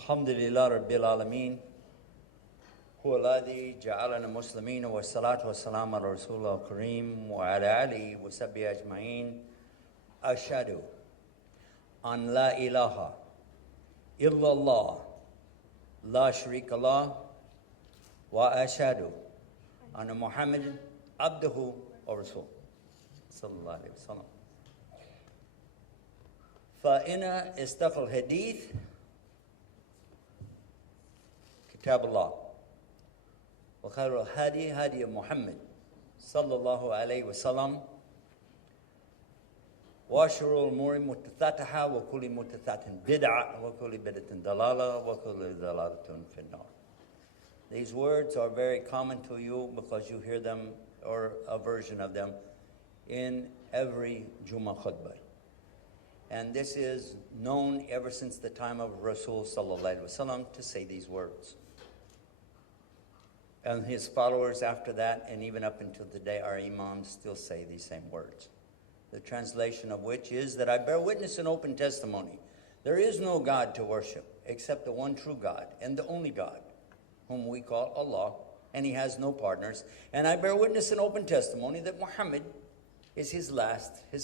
الحمد لله رب العالمين هو الذي جعلنا مسلمين والصلاة والسلام على رسول الله الكريم وعلى آله وصحبه أجمعين أشهد أن لا إله إلا الله لا شريك له وأشهد أن محمد عبده ورسوله صلى الله عليه وسلم. فإن استقى الحديث كتاب الله وخير الهدي هدي محمد صلى الله عليه وسلم وشر الأمور محدثاتها وكل محدثات بدعة وكل بدعة ضلالة وكل ضلالة في النار. These words are very common to you because you hear them or a version of them in every Jummah khutbah. And this is known ever since the time of Rasul sallallahu alaihi wasallam to say these words. And his followers after that, and even up until today, our imams still say these same words. The translation of which is that I bear witness and open testimony. There is no God to worship except the one true God and the only God, whom we call Allah, and he has no partners. And I bear witness and open testimony that Muhammad is his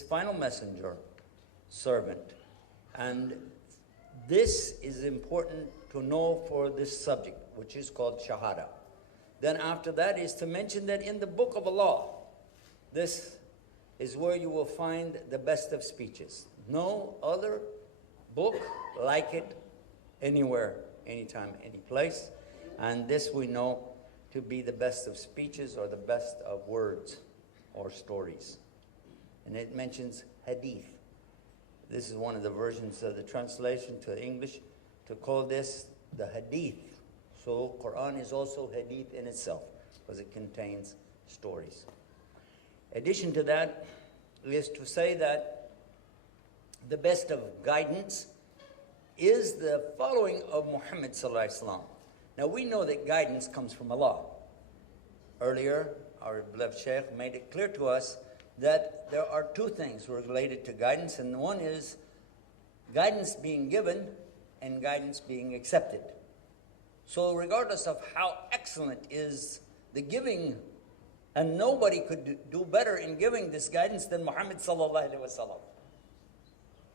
final messenger, servant. And this is important to know for this subject, which is called Shahada. Then after that is to mention that in the book of Allah, this is where you will find the best of speeches. No other book like it anywhere, anytime, any place. And this we know to be the best of speeches or the best of words or stories. And it mentions hadith. This is one of the versions of the translation to English to call this the hadith. So Quran is also hadith in itself because it contains stories. Addition to that is to say that the best of guidance is the following of Muhammad sallallahu alaihi wasallam. Now we know that guidance comes from Allah. Earlier, our beloved Sheikh made it clear to us that there are two things related to guidance, and one is guidance being given and guidance being accepted. So regardless of how excellent is the giving, and nobody could do better in giving this guidance than Muhammad sallallahu alaihi wasallam.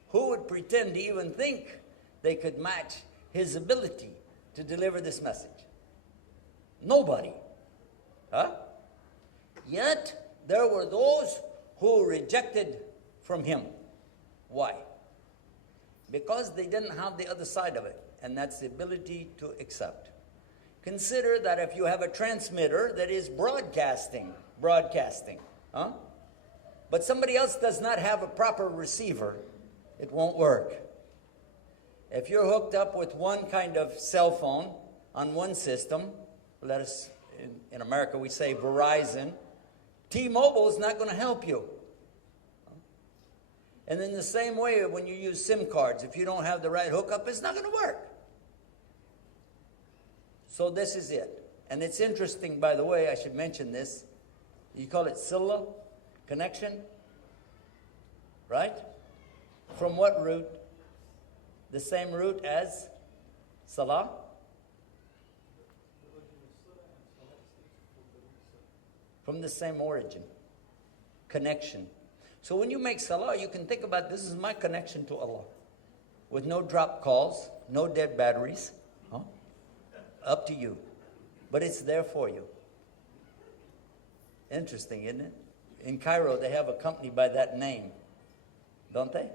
Who would pretend to even think they could match his ability to deliver this message? Nobody. Huh? Yet there were those who rejected from him. Why? Because they didn't have the other side of it, and that's the ability to accept. Consider that if you have a transmitter that is broadcasting, huh? But somebody else does not have a proper receiver, it won't work. If you're hooked up with one kind of cell phone on one system, let us, in America we say Verizon, T-Mobile is not going to help you. And in the same way, when you use SIM cards, if you don't have the right hookup, it's not going to work. So this is it. And it's interesting, by the way, I should mention this. You call it Silla, connection, right? From what root? The same root as Salah? From the same origin, connection. So when you make salah, you can think about this is my connection to Allah. With no drop calls, no dead batteries. Huh? Up to you. But it's there for you. Interesting, isn't it? In Cairo, they have a company by that name. Don't they?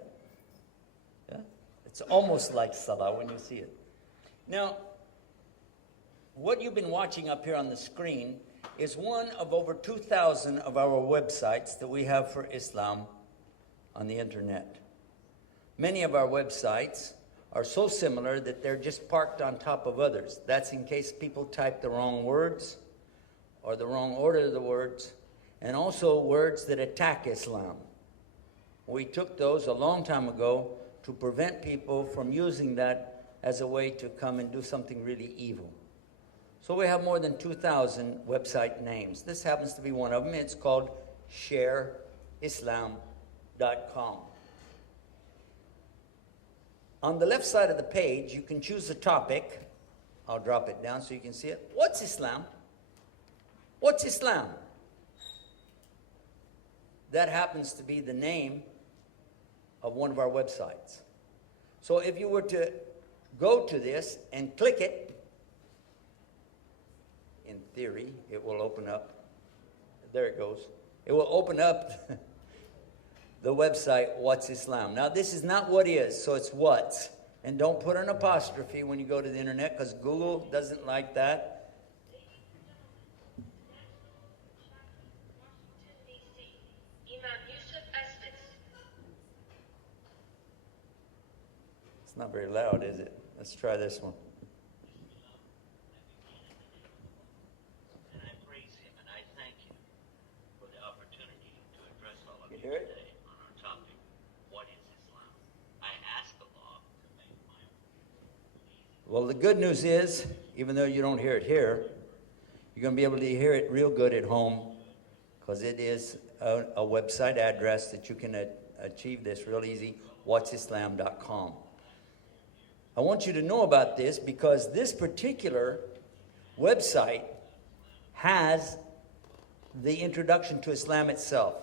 Yeah? It's almost like salah when you see it. Now, what you've been watching up here on the screen is one of over 2,000 of our websites that we have for Islam on the internet. Many of our websites are so similar that they're just parked on top of others. That's in case people type the wrong words or the wrong order of the words, and also words that attack Islam. We took those a long time ago to prevent people from using that as a way to come and do something really evil. So we have more than 2,000 website names. This happens to be one of them. It's called shareislam.com. On the left side of the page, you can choose a topic. I'll drop it down so you can see it. What's Islam? What's Islam? That happens to be the name of one of our websites. So if you were to go to this and click it, in theory, it will open up. There it goes. It will open up the website, What's Islam? Now, this is not what is, so it's what. And don't put an apostrophe when you go to the internet, because Google doesn't like that. Imam Yusuf Estes. It's not very loud, is it? Let's try this one. And I praise him and I thank him for the opportunity to address all of you You hear it? today on our topic, what is Islam? I ask Allah to make my easy. Well, the good news is, even though you don't hear it here, you're going to be able to hear it real good at home, because it is a website address that you can achieve this real easy, whatsislam.com. I want you to know about this because this particular website has the introduction to Islam itself.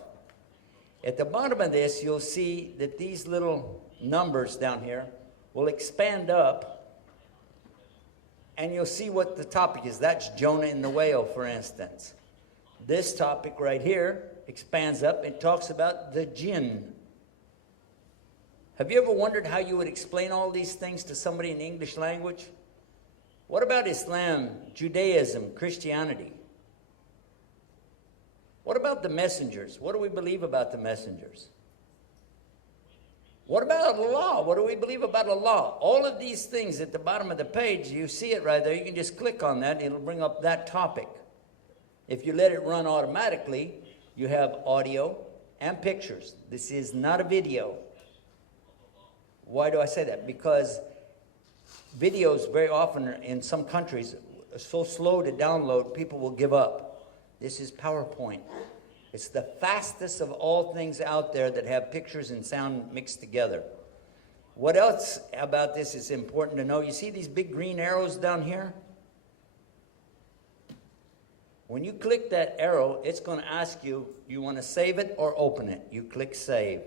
At the bottom of this, you'll see that these little numbers down here will expand up, and you'll see what the topic is. That's Jonah and the whale, for instance. This topic right here expands up and talks about the jinn. Have you ever wondered how you would explain all these things to somebody in the English language? What about Islam, Judaism, Christianity? What about the messengers? What do we believe about the messengers? What about Allah? What do we believe about Allah? All of these things at the bottom of the page, you see it right there. You can just click on that. It'll bring up that topic. If you let it run automatically, you have audio and pictures. This is not a video. Why do I say that? Because videos very often in some countries are so slow to download, people will give up. This is PowerPoint. It's the fastest of all things out there that have pictures and sound mixed together. What else about this is important to know? You see these big green arrows down here? When you click that arrow, it's going to ask you, you want to save it or open it? You click save.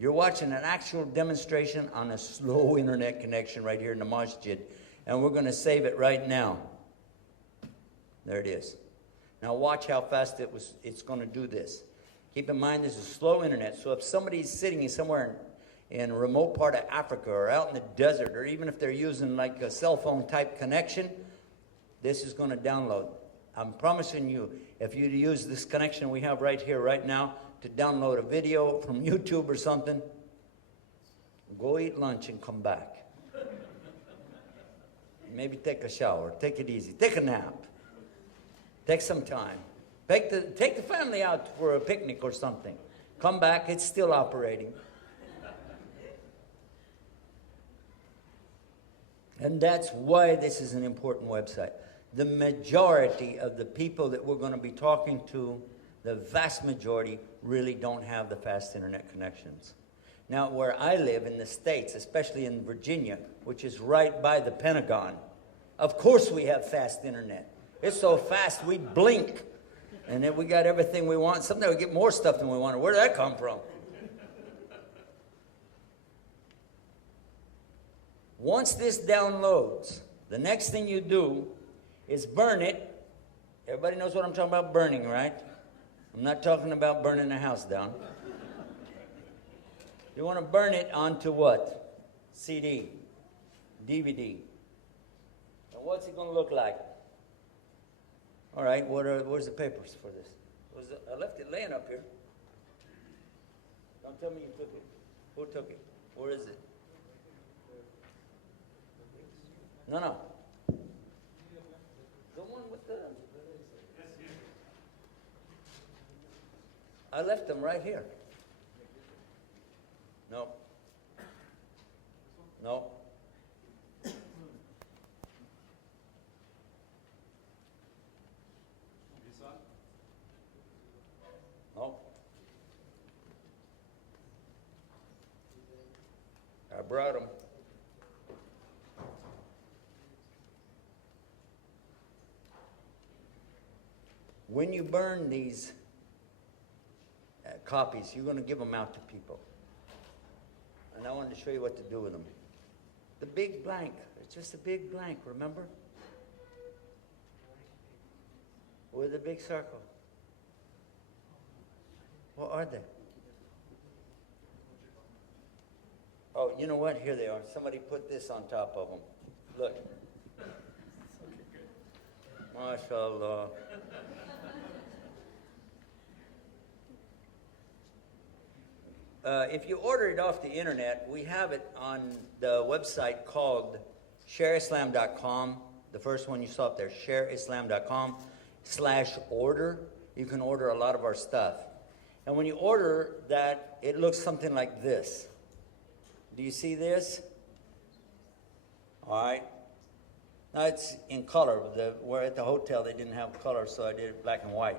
You're watching an actual demonstration on a slow internet connection right here in the masjid, and we're going to save it right now. There it is. Now watch how fast it's going to do this. Keep in mind this is slow internet, so if somebody's sitting somewhere in a remote part of Africa or out in the desert, or even if they're using like a cell phone type connection, this is going to download. I'm promising you, if you use this connection we have right here, right now, to download a video from YouTube or something, go eat lunch and come back. Maybe take a shower, take it easy, take a nap, take some time. Take the family out for a picnic or something. Come back, it's still operating. And that's why this is an important website. The majority of the people that we're going to be talking to, the vast majority, really don't have the fast internet connections. Now, where I live in the States, especially in Virginia, which is right by the Pentagon, of course we have fast internet. It's so fast we blink, and then we got everything we want. Sometimes we get more stuff than we want. Where did that come from? Once this downloads, the next thing you do is burn it. Everybody knows what I'm talking about burning, right? I'm not talking about burning a house down. You want to burn it onto what? CD, DVD. And what's it going to look like? All right, where's the papers for this? I left it laying up here. Don't tell me you took it. Who took it? Where is it? No. The one with the... I left them right here. No. brought them. When you burn these copies, you're going to give them out to people. And I wanted to show you what to do with them. The big blank. It's just a big blank, remember? With a big circle. What are they? Oh, you know what? Here they are. Somebody put this on top of them. Look. MashaAllah. If you order it off the internet, we have it on the website called shareislam.com. The first one you saw up there, shareislam.com/order. You can order a lot of our stuff. And when you order that, it looks something like this. Do you see this? All right. Now it's in color. We're at the hotel, they didn't have color, so I did it black and white.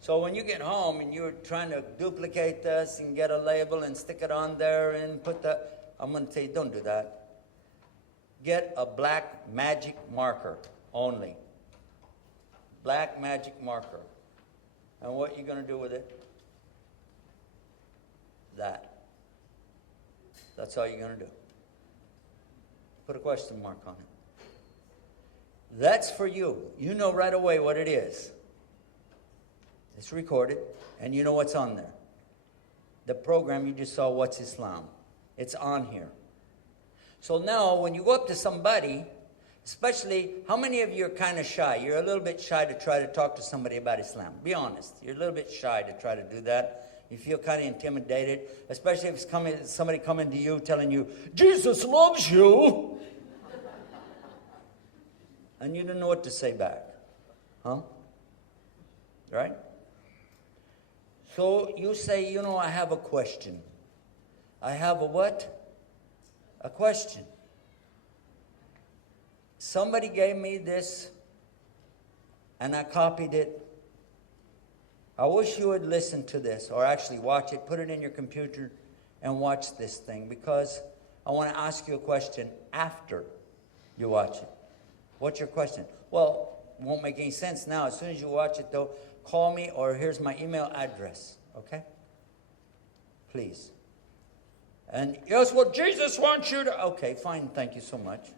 So when you get home and you're trying to duplicate this and get a label and stick it on there and put the, I'm going to tell you, don't do that. Get a black magic marker only. Black magic marker. And what you're going to do with it? That. That's all you're going to do. Put a question mark on it. That's for you. You know right away what it is. It's recorded, and you know what's on there. The program you just saw, What's Islam? It's on here. So now, when you go up to somebody, especially, how many of you are kind of shy? You're a little bit shy to try to talk to somebody about Islam. Be honest. You're a little bit shy to try to do that. You feel kind of intimidated, especially if it's somebody coming to you telling you, Jesus loves you. And you don't know what to say back. Huh? Right? So you say, I have a question. I have a what? A question. Somebody gave me this, and I copied it. I wish you would listen to this, or actually watch it, put it in your computer, and watch this thing, because I want to ask you a question after you watch it. What's your question? Well, it won't make any sense now. As soon as you watch it, though, call me, or here's my email address, okay? Please. And yes, well, Jesus wants you to... Okay, fine, thank you so much.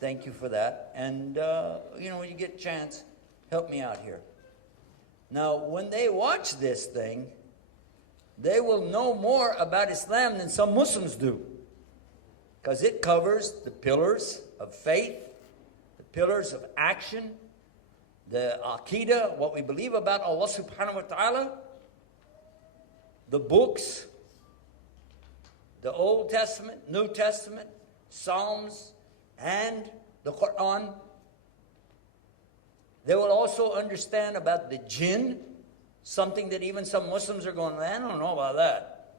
Thank you for that. And, when you get a chance, help me out here. Now, when they watch this thing, they will know more about Islam than some Muslims do. Because it covers the pillars of faith, the pillars of action, the Aqidah, what we believe about Allah subhanahu wa ta'ala, the books, the Old Testament, New Testament, Psalms, and the Quran. They will also understand about the jinn, something that even some Muslims are going, I don't know about that.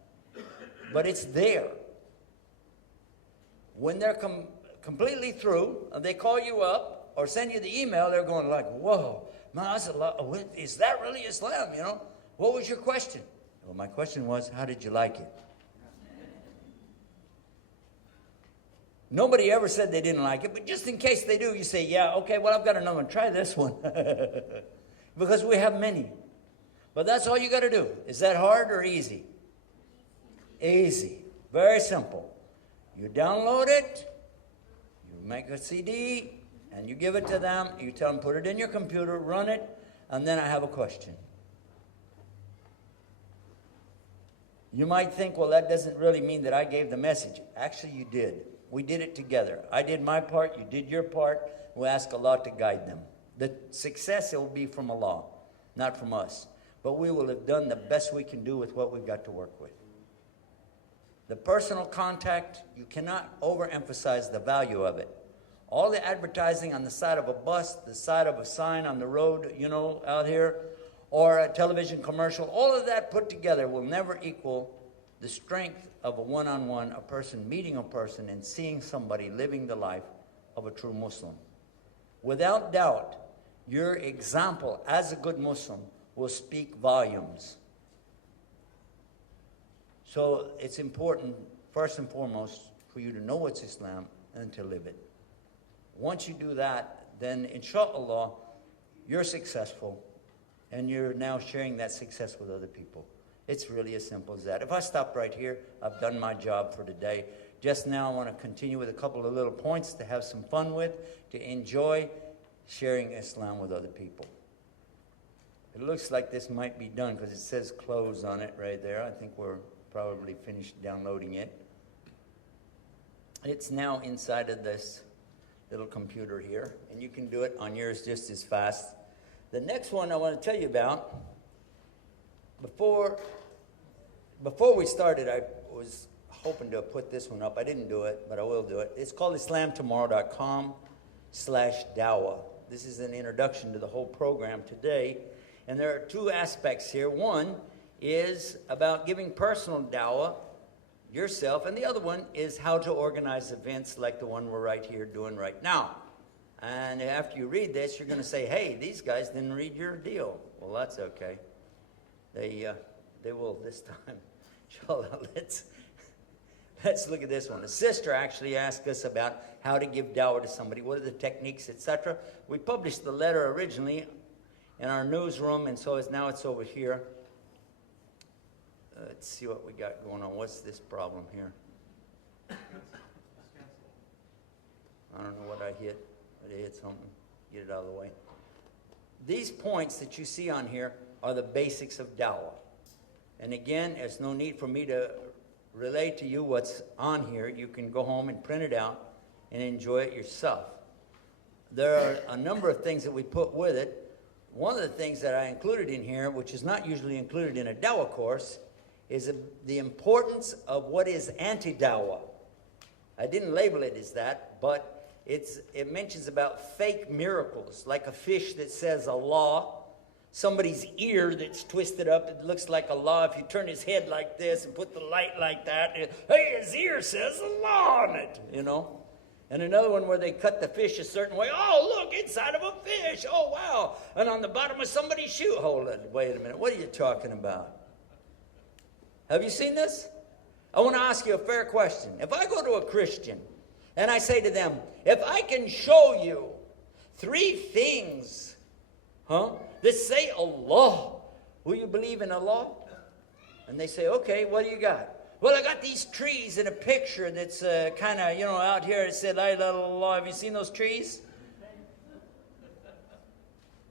But it's there. When they're completely through, and they call you up or send you the email, they're going like, whoa, man, is that really Islam, What was your question? Well, my question was, how did you like it? Nobody ever said they didn't like it, but just in case they do, you say, yeah, okay, well, I've got another one. Try this one. Because we have many. But that's all you got to do. Is that hard or easy? Easy. Very simple. You download it, you make a CD, and you give it to them. You tell them, put it in your computer, run it, and then I have a question. You might think, well, that doesn't really mean that I gave the message. Actually, you did. We did it together. I did my part, you did your part. We ask Allah to guide them. The success, it will be from Allah, not from us. But we will have done the best we can do with what we've got to work with. The personal contact, you cannot overemphasize the value of it. All the advertising on the side of a bus, the side of a sign on the road, out here, or a television commercial, all of that put together will never equal the strength of a one-on-one, a person meeting a person and seeing somebody living the life of a true Muslim. Without doubt, your example as a good Muslim will speak volumes. So it's important, first and foremost, for you to know what's Islam and to live it. Once you do that, then inshallah, you're successful, and you're now sharing that success with other people. It's really as simple as that. If I stop right here, I've done my job for today. Just now, I want to continue with a couple of little points to have some fun with, to enjoy sharing Islam with other people. It looks like this might be done because it says close on it right there. I think we're probably finished downloading it. It's now inside of this little computer here, and you can do it on yours just as fast. The next one I want to tell you about, before we started, I was hoping to put this one up. I didn't do it, but I will do it. It's called islamtomorrow.com/dawah. This is an introduction to the whole program today. And there are two aspects here. One is about giving personal dawah yourself, and the other one is how to organize events like the one we're right here doing right now. And after you read this, you're going to say, hey, these guys didn't read your deal. Well, that's okay. They will this time. Inshallah, let's look at this one. A sister actually asked us about how to give dawah to somebody, what are the techniques, etc. We published the letter originally in our newsroom, and so now it's over here. Let's see what we got going on. What's this problem here? I don't know what I hit. I hit something. Get it out of the way. These points that you see on here are the basics of dawah. And again, there's no need for me to relay to you what's on here. You can go home and print it out and enjoy it yourself. There are a number of things that we put with it. One of the things that I included in here, which is not usually included in a dawah course, is the importance of what is anti-dawah. I didn't label it as that, but it mentions about fake miracles, like a fish that says Allah, somebody's ear that's twisted up, it looks like Allah. If you turn his head like this and put the light like that, hey, his ear says Allah on it, you know. And another one where they cut the fish a certain way. Oh, look, inside of a fish. Oh, wow. And on the bottom of somebody's shoe. Hold it. Wait a minute. What are you talking about? Have you seen this? I want to ask you a fair question. If I go to a Christian and I say to them, if I can show you 3 things, that say Allah, will you believe in Allah? And they say, okay, what do you got? Well, I got these trees in a picture that's kind of, out here. It said, La ilaha illallah. Have you seen those trees?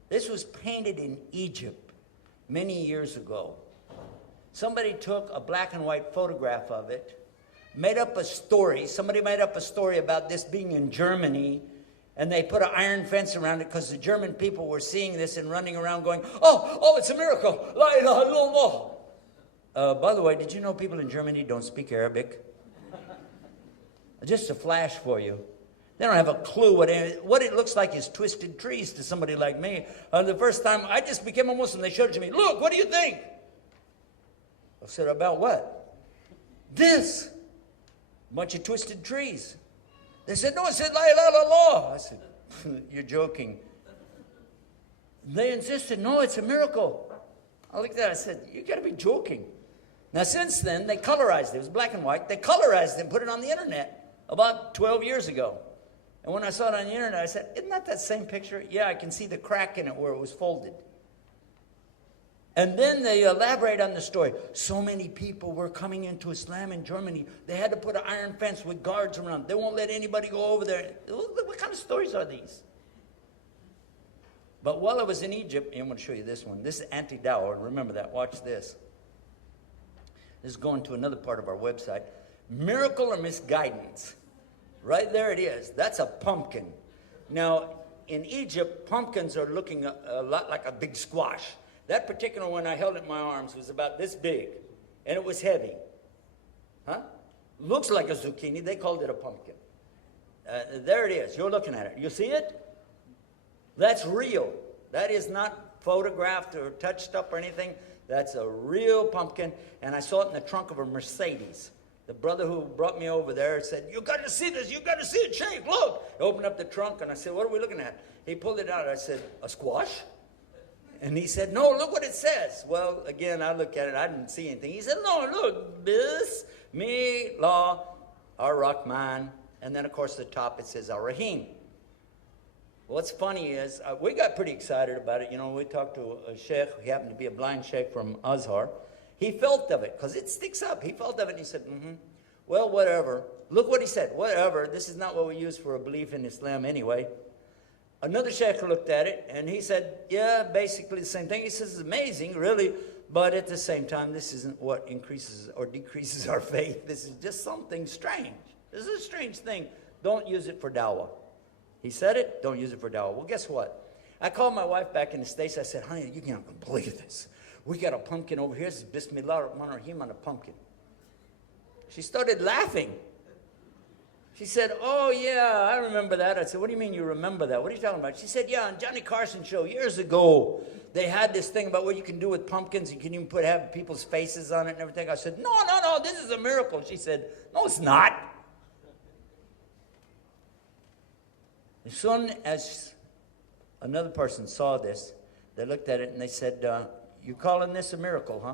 This was painted in Egypt many years ago. Somebody took a black and white photograph of it, made up a story. Somebody made up a story about this being in Germany, and they put an iron fence around it because the German people were seeing this and running around going, oh, it's a miracle. La ilaha illallah. By the way, did you know people in Germany don't speak Arabic? Just a flash for you. They don't have a clue what it looks like is twisted trees to somebody like me. The first time I just became a Muslim, they showed it to me. Look, what do you think? I said, about what? This. A bunch of twisted trees. They said, no, I said, La ilaha illallah. I said, you're joking. They insisted, no, it's a miracle. I looked at that, I said, you got to be joking. Now, since then, they colorized it. It was black and white. They colorized it and put it on the internet about 12 years ago. And when I saw it on the internet, I said, isn't that same picture? Yeah, I can see the crack in it where it was folded. And then they elaborate on the story. So many people were coming into Islam in Germany. They had to put an iron fence with guards around. They won't let anybody go over there. What kind of stories are these? But while I was in Egypt, I'm going to show you this one. This is anti-dawah. Remember that. Watch this. This is going to another part of our website. Miracle or misguidance. Right there it is. That's a pumpkin. Now, in Egypt, pumpkins are looking a lot like a big squash. That particular one I held in my arms was about this big, and it was heavy. Looks like a zucchini. They called it a pumpkin. There it is. You're looking at it. You see it? That's real. That is not photographed or touched up or anything. That's a real pumpkin, and I saw it in the trunk of a Mercedes. The brother who brought me over there said, you got to see this. You got to see it shake. Look. He opened up the trunk, and I said, what are we looking at? He pulled it out. I said, a squash? And he said, no, look what it says. Well, again, I looked at it. I didn't see anything. He said, no, look, Bismillah Ar-Rahman, and then, of course, the top it says Ar-Rahim. What's funny is we got pretty excited about it. You know, we talked to a sheikh. He happened to be a blind sheikh from Azhar. He felt of it because it sticks up. He felt of it and he said, well, whatever. Look what he said. Whatever. This is not what we use for a belief in Islam anyway. Another sheikh looked at it and he said, yeah, basically the same thing. He says, it's amazing, really. But at the same time, this isn't what increases or decreases our faith. This is just something strange. This is a strange thing. Don't use it for dawah. He said it, don't use it for dawah. Well, guess what? I called my wife back in the States. I said, honey, you can't believe this. We got a pumpkin over here. This is Bismillah ar-Rahman ar-Rahim on a pumpkin. She started laughing. She said, oh, yeah, I remember that. I said, what do you mean you remember that? What are you talking about? She said, yeah, on Johnny Carson's show years ago, they had this thing about what you can do with pumpkins. You can even have people's faces on it and everything. I said, no, this is a miracle. She said, no, it's not. As soon as another person saw this, they looked at it and they said, you calling this a miracle, huh?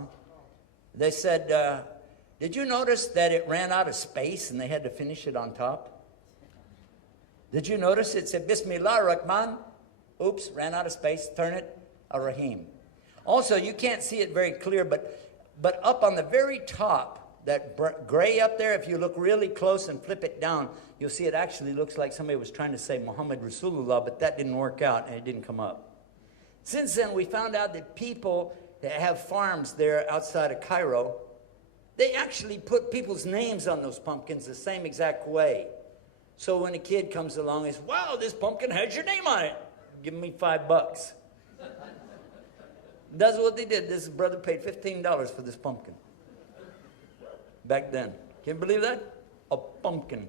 They said, did you notice that it ran out of space and they had to finish it on top? Did you notice it said Bismillah ar-Rahman? Oops, ran out of space. Turn it, ar-Rahim. Also, you can't see it very clear, but up on the very top, that gray up there, if you look really close and flip it down, you'll see it actually looks like somebody was trying to say Muhammad Rasulullah, but that didn't work out and it didn't come up. Since then, we found out that people that have farms there outside of Cairo, they actually put people's names on those pumpkins the same exact way. So when a kid comes along and says, wow, this pumpkin has your name on it, give me $5. That's what they did. This brother paid $15 for this pumpkin. Back then. Can you believe that? A pumpkin.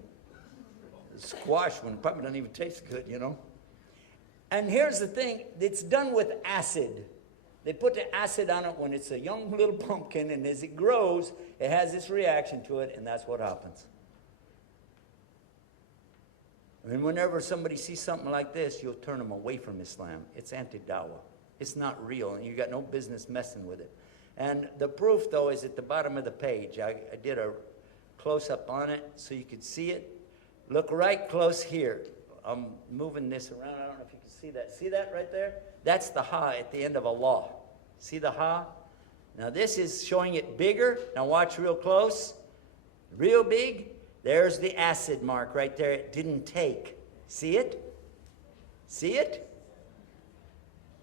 Squash one probably doesn't even taste good, you know. And here's the thing, it's done with acid. They put the acid on it when it's a young little pumpkin, and as it grows, it has this reaction to it, and that's what happens. And whenever somebody sees something like this, you'll turn them away from Islam. It's anti-dawah. It's not real, and you got no business messing with it. And the proof, though, is at the bottom of the page. I did a close-up on it so you could see it. Look right close here. I'm moving this around. I don't know if you can see that. See that right there? That's the ha at the end of Allah. See the ha? Now this is showing it bigger. Now watch real close. Real big. There's the acid mark right there. It didn't take. See it? See it?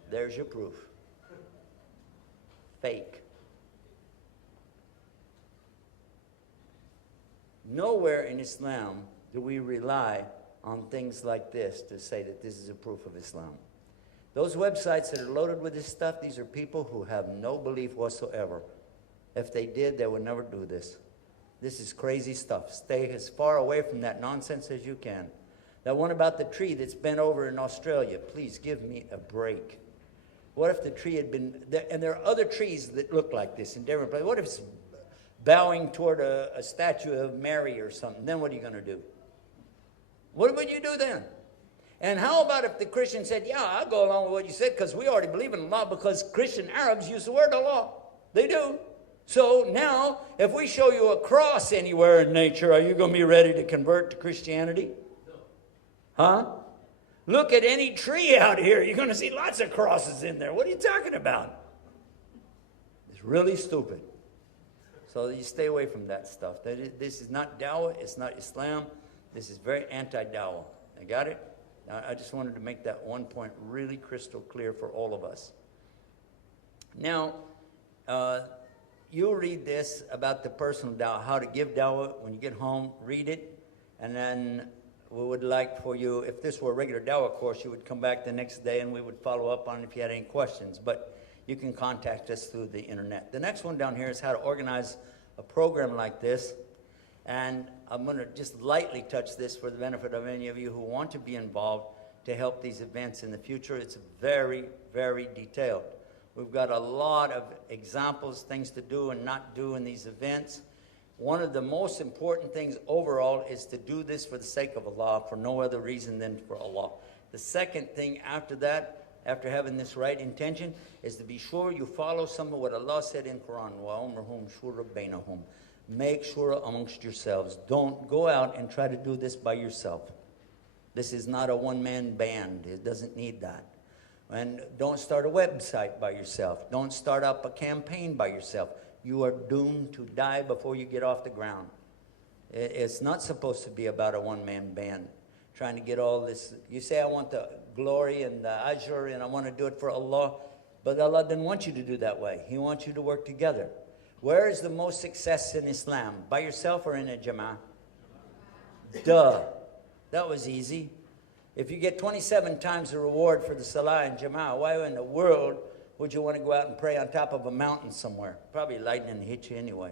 There's your proof. Fake. Nowhere in Islam do we rely on things like this to say that this is a proof of Islam. Those websites that are loaded with this stuff, these are people who have no belief whatsoever. If they did, they would never do this. This is crazy stuff. Stay as far away from that nonsense as you can. That one about the tree that's bent over in Australia, please give me a break. What if the tree had been, and there are other trees that look like this in different places. What if it's bowing toward a statue of Mary or something? Then what are you going to do? What would you do then? And how about if the Christian said, yeah, I'll go along with what you said because we already believe in Allah, because Christian Arabs use the word Allah. They do. So now, if we show you a cross anywhere in nature, are you going to be ready to convert to Christianity? No. Huh? Look at any tree out here. You're going to see lots of crosses in there. What are you talking about? It's really stupid. So you stay away from that stuff. This is not dawah. It's not Islam. This is very anti-dawah. I got it? Now, I just wanted to make that one point really crystal clear for all of us. Now, you'll read this about the personal dawah, how to give dawah. When you get home, read it. And then we would like for you, if this were a regular dawah course, you would come back the next day and we would follow up on it if you had any questions. But you can contact us through the internet. The next one down here is how to organize a program like this. And I'm going to just lightly touch this for the benefit of any of you who want to be involved to help these events in the future. It's very, very detailed. We've got a lot of examples, things to do and not do in these events. One of the most important things overall is to do this for the sake of Allah, for no other reason than for Allah. The second thing after that, after having this right intention, is to be sure you follow some of what Allah said in Quran. وَأَمْرُهُمْ شُورَ بَيْنَهُمْ. make sure amongst yourselves. Don't go out and try to do this by yourself. This is not a one-man band. It doesn't need that. And don't start a website by yourself. Don't start up a campaign by yourself. You are doomed to die before you get off the ground. It's not supposed to be about a one-man band trying to get all this. You say, I want the glory and the ajr and I want to do it for Allah. But Allah didn't want you to do that way. He wants you to work together. Where is the most success in Islam? By yourself or in a jama'ah? Duh. That was easy. If you get 27 times the reward for the salah in jama'ah, why in the world would you want to go out and pray on top of a mountain somewhere? Probably lightning hit you anyway.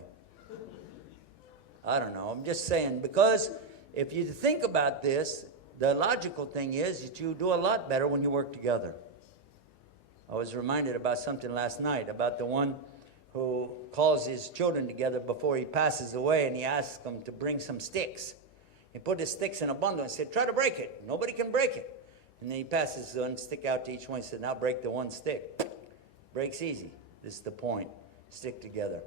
I don't know. I'm just saying, because if you think about this, the logical thing is that you do a lot better when you work together. I was reminded about something last night, about the one who calls his children together before he passes away, and he asks them to bring some sticks. He put his sticks in a bundle and said, try to break it. Nobody can break it. And then he passes one stick out to each one. He said, now break the one stick. Breaks easy. This is the point. Stick together.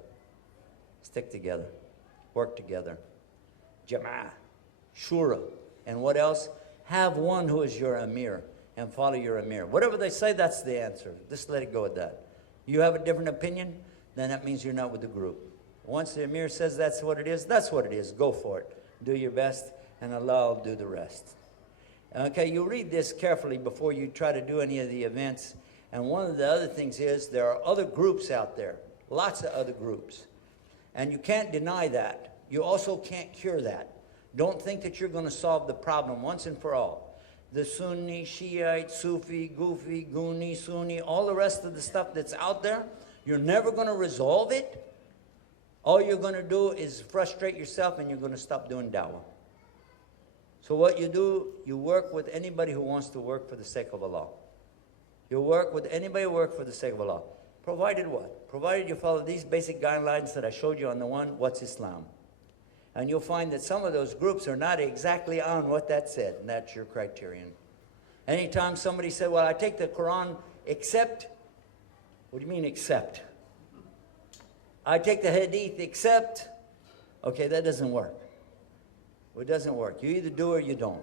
Stick together. Work together. Jama'ah. Shura. And what else? Have one who is your Amir and follow your Amir. Whatever they say, that's the answer. Just let it go with that. You have a different opinion, then that means you're not with the group. Once the Amir says that's what it is, that's what it is. Go for it. Do your best, and Allah will do the rest. Okay, you read this carefully before you try to do any of the events. And one of the other things is there are other groups out there, lots of other groups. And you can't deny that. You also can't cure that. Don't think that you're going to solve the problem once and for all. The Sunni, Shiite, Sufi, Goofy, Goonie, Sunni, all the rest of the stuff that's out there, you're never going to resolve it. All you're going to do is frustrate yourself, and you're going to stop doing da'wah. So what you do, you work with anybody who wants to work for the sake of Allah. You work with anybody who works for the sake of Allah. Provided what? Provided you follow these basic guidelines that I showed you on the one, what's Islam? And you'll find that some of those groups are not exactly on what that said, and that's your criterion. Anytime somebody said, well, I take the Quran except, what do you mean except? I take the Hadith except, okay, that doesn't work. It doesn't work. You either do or you don't.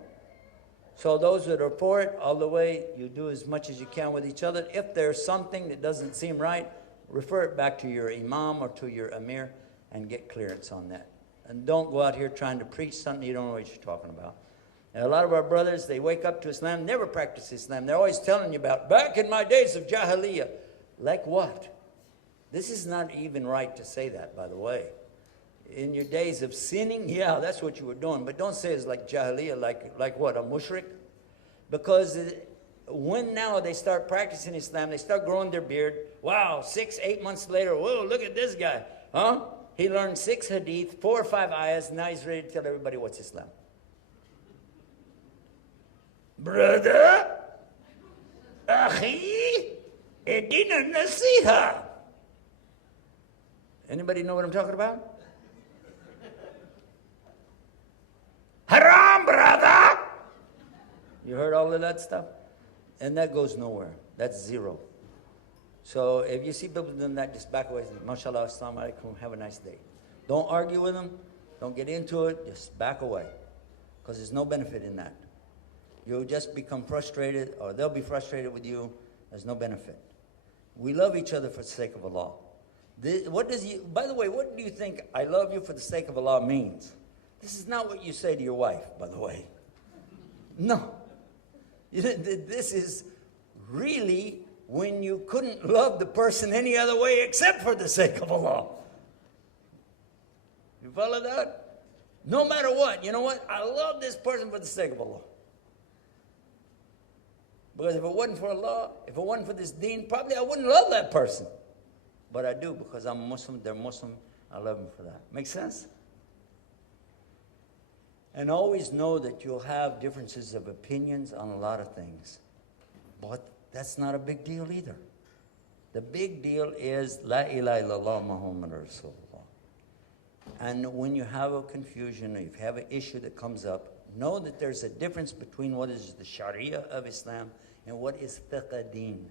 So those that are for it, all the way, you do as much as you can with each other. If there's something that doesn't seem right, refer it back to your imam or to your amir and get clearance on that. And don't go out here trying to preach something you don't know what you're talking about. And a lot of our brothers, they wake up to Islam, never practice Islam. They're always telling you about, back in my days of Jahiliyyah. Like what? This is not even right to say that, by the way. In your days of sinning, yeah, that's what you were doing. But don't say it's like Jahiliyyah, like what, a mushrik? Because when now they start practicing Islam, they start growing their beard. Wow, 6, 8 months later, whoa, look at this guy. Huh? He learned 6 hadith, 4 or 5 ayahs, now he's ready to tell everybody what's Islam. Brother, akhi, edina nasiha. Anybody know what I'm talking about? Haram, brother! You heard all of that stuff? And that goes nowhere. That's zero. So if you see people doing that, just back away. MashaAllah, assalamu alaikum, have a nice day. Don't argue with them. Don't get into it. Just back away. Because there's no benefit in that. You'll just become frustrated, or they'll be frustrated with you. There's no benefit. We love each other for the sake of Allah. By the way, what do you think I love you for the sake of Allah means? This is not what you say to your wife, by the way. No. This is really when you couldn't love the person any other way except for the sake of Allah. You follow that? No matter what, you know what? I love this person for the sake of Allah. Because if it wasn't for Allah, if it wasn't for this deen, probably I wouldn't love that person. But I do because I'm Muslim, they're Muslim, I love them for that. Make sense? And always know that you'll have differences of opinions on a lot of things. But that's not a big deal either. The big deal is La ilaha illallah Muhammad Rasulullah. And when you have a confusion, or you have an issue that comes up, know that there's a difference between what is the Sharia of Islam and what is fiqh deen.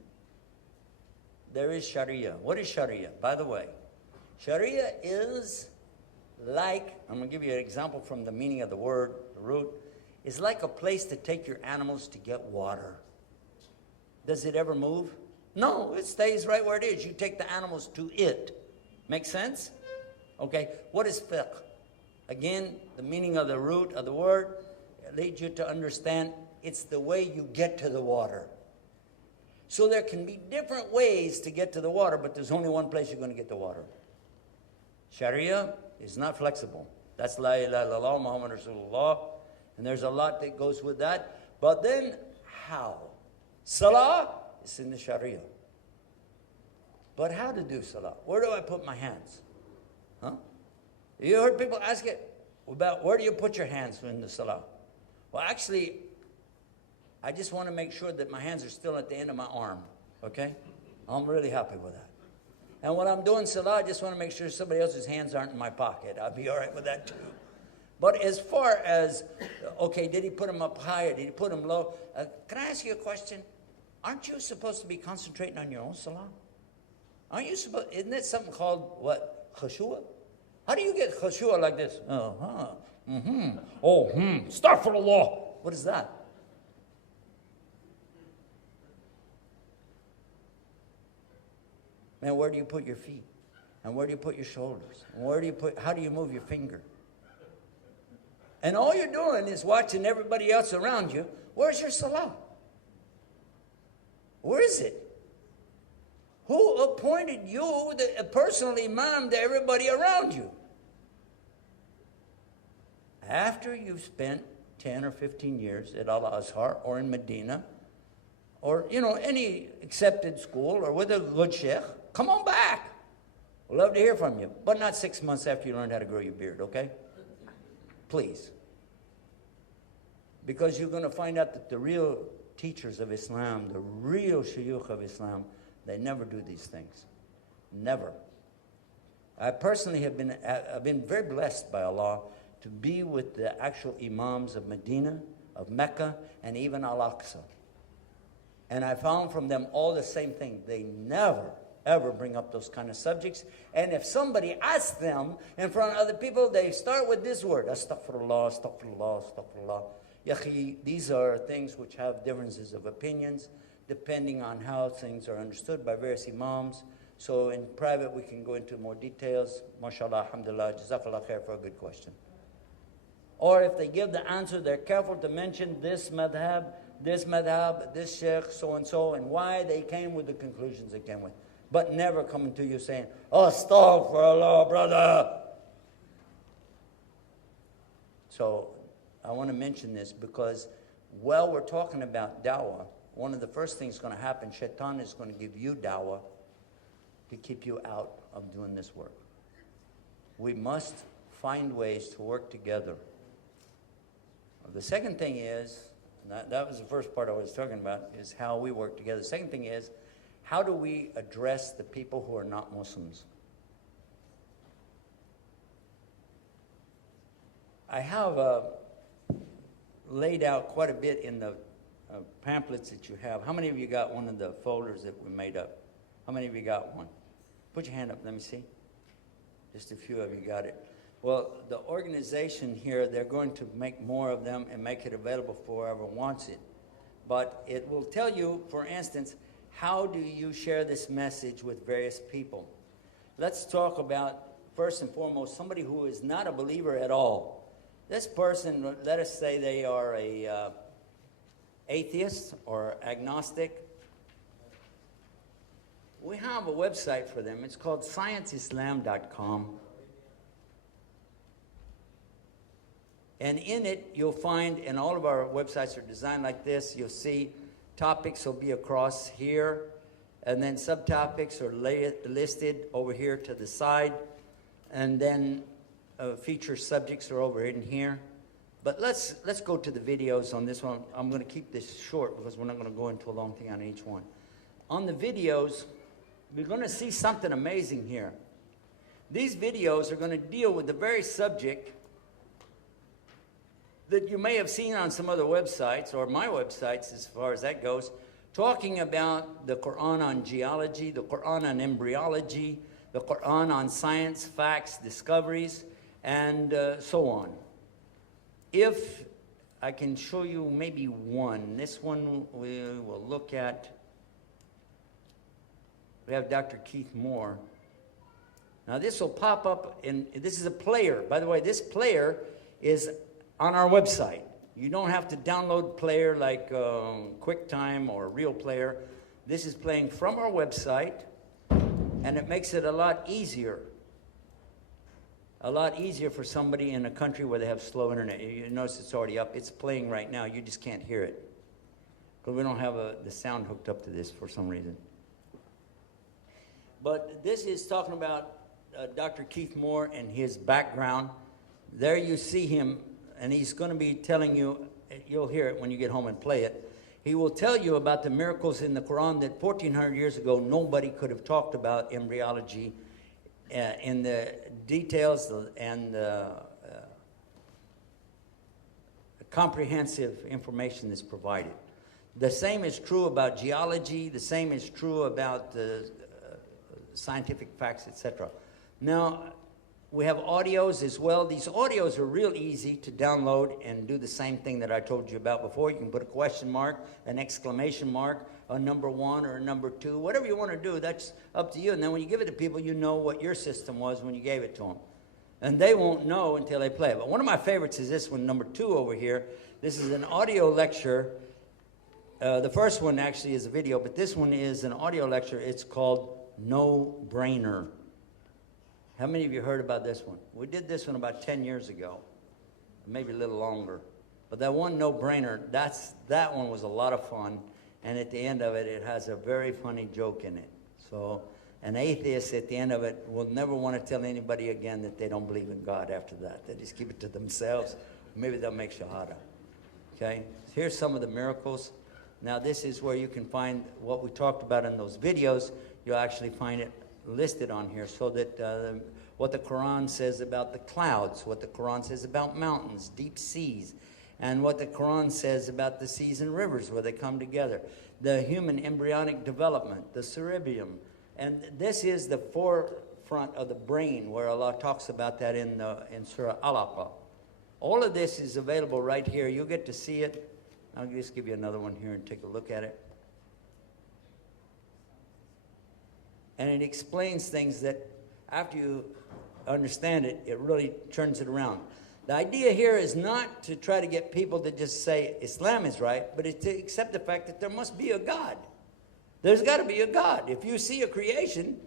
There is Sharia. What is Sharia? By the way, Sharia is like, I'm going to give you an example from the meaning of the word, the root, is like a place to take your animals to get water. Does it ever move? No, it stays right where it is. You take the animals to it. Make sense? Okay, what is fiqh? Again, the meaning of the root of the word leads you to understand it's the way you get to the water. So there can be different ways to get to the water, but there's only one place you're going to get the water. Sharia is not flexible. That's La ilaha illallah Muhammad Rasulullah. And there's a lot that goes with that. But then, how? Salah is in the Sharia. But how to do Salah? Where do I put my hands? Huh? You heard people ask it about where do you put your hands in the Salah? Well, actually, I just want to make sure that my hands are still at the end of my arm. Okay? I'm really happy with that. And when I'm doing Salah, I just want to make sure somebody else's hands aren't in my pocket. I'll be all right with that too. But as far as, okay, did he put them up high or did he put them low? Can I ask you a question? Aren't you supposed to be concentrating on your own Salah? Aren't you supposed, isn't that something called, what, khushu'ah? How do you get khushu'ah like this? Astaghfirullah. What is that? Man, where do you put your feet? And where do you put your shoulders? And how do you move your finger? And all you're doing is watching everybody else around you. Where's your Salah? Where is it? Who appointed you the personal imam to everybody around you? After you've spent 10 or 15 years at Al-Azhar or in Medina, or, any accepted school or with a good sheikh, come on back. We'd love to hear from you. But not 6 months after you learned how to grow your beard, okay? Please. Because you're going to find out that the real teachers of Islam, the real shuyukh of Islam, they never do these things. Never. I personally have been very blessed by Allah to be with the actual imams of Medina, of Mecca, and even Al-Aqsa. And I found from them all the same thing. They never, ever bring up those kind of subjects. And if somebody asks them in front of other people, they start with this word, astaghfirullah, astaghfirullah, astaghfirullah. Yakhi, these are things which have differences of opinions, depending on how things are understood by various imams. So in private, we can go into more details. MashaAllah, alhamdulillah, jazakallah khair for a good question. Or if they give the answer, they're careful to mention this madhab, this sheikh, so-and-so, and why they came with the conclusions they came with. But never coming to you saying, astaghfirullah, brother. So I want to mention this because while we're talking about dawah, one of the first things going to happen, shaitan is going to give you dawah to keep you out of doing this work. We must find ways to work together. The second thing is, that was the first part I was talking about, is how we work together. The second thing is, how do we address the people who are not Muslims? I have laid out quite a bit in the pamphlets that you have. How many of you got one of the folders that we made up? How many of you got one? Put your hand up, let me see. Just a few of you got it. Well, the organization here, they're going to make more of them and make it available for whoever wants it. But it will tell you, for instance, how do you share this message with various people? Let's talk about, first and foremost, somebody who is not a believer at all. This person, let us say they are a atheist or agnostic. We have a website for them. It's called scienceislam.com. And in it, you'll find, and all of our websites are designed like this, you'll see topics will be across here, and then subtopics are listed over here to the side, and then feature subjects are over in here. But let's go to the videos on this one. I'm going to keep this short because we're not going to go into a long thing on each one. On the videos, we're going to see something amazing here. These videos are going to deal with the very subject that you may have seen on some other websites, or my websites as far as that goes, talking about the Quran on geology, the Quran on embryology, the Quran on science, facts, discoveries, and so on. If I can show you maybe one, this one we will look at. We have Dr. Keith Moore. Now this will pop up in, this is a player. By the way, this player is on our website. You don't have to download player like QuickTime or Real Player. This is playing from our website, and it makes it a lot easier. A lot easier for somebody in a country where they have slow internet. You notice it's already up. It's playing right now. You just can't hear it because we don't have the sound hooked up to this for some reason. But this is talking about Dr. Keith Moore and his background. There you see him, and he's going to be telling you, you'll hear it when you get home and play it. He will tell you about the miracles in the Quran that 1,400 years ago nobody could have talked about embryology in the details and comprehensive information that's provided. The same is true about geology. The same is true about scientific facts, etc. Now, we have audios as well. These audios are real easy to download and do the same thing that I told you about before. You can put a question mark, an exclamation mark, a number 1 or a number 2, whatever you want to do, that's up to you. And then when you give it to people, you know what your system was when you gave it to them. And they won't know until they play it. But one of my favorites is this one, number 2 over here. This is an audio lecture. The first one actually is a video, but this one is an audio lecture. It's called No Brainer. How many of you heard about this one? We did this one about 10 years ago, maybe a little longer. But that one, No Brainer, that one was a lot of fun. And at the end of it, it has a very funny joke in it. So an atheist at the end of it will never want to tell anybody again that they don't believe in God after that. They just keep it to themselves. Maybe they'll make shahada. Okay? Here's some of the miracles. Now this is where you can find what we talked about in those videos. You'll actually find it listed on here, so that what the Quran says about the clouds, what the Quran says about mountains, deep seas, and what the Quran says about the seas and rivers where they come together, the human embryonic development, the cerebrium. And this is the forefront of the brain, where Allah talks about that in Surah Al-Alaq. All of this is available right here. You'll get to see it. I'll just give you another one here and take a look at it. And it explains things that after you understand it, it really turns it around. The idea here is not to try to get people to just say Islam is right, but it's to accept the fact that there must be a God. There's got to be a God. If you see a creation,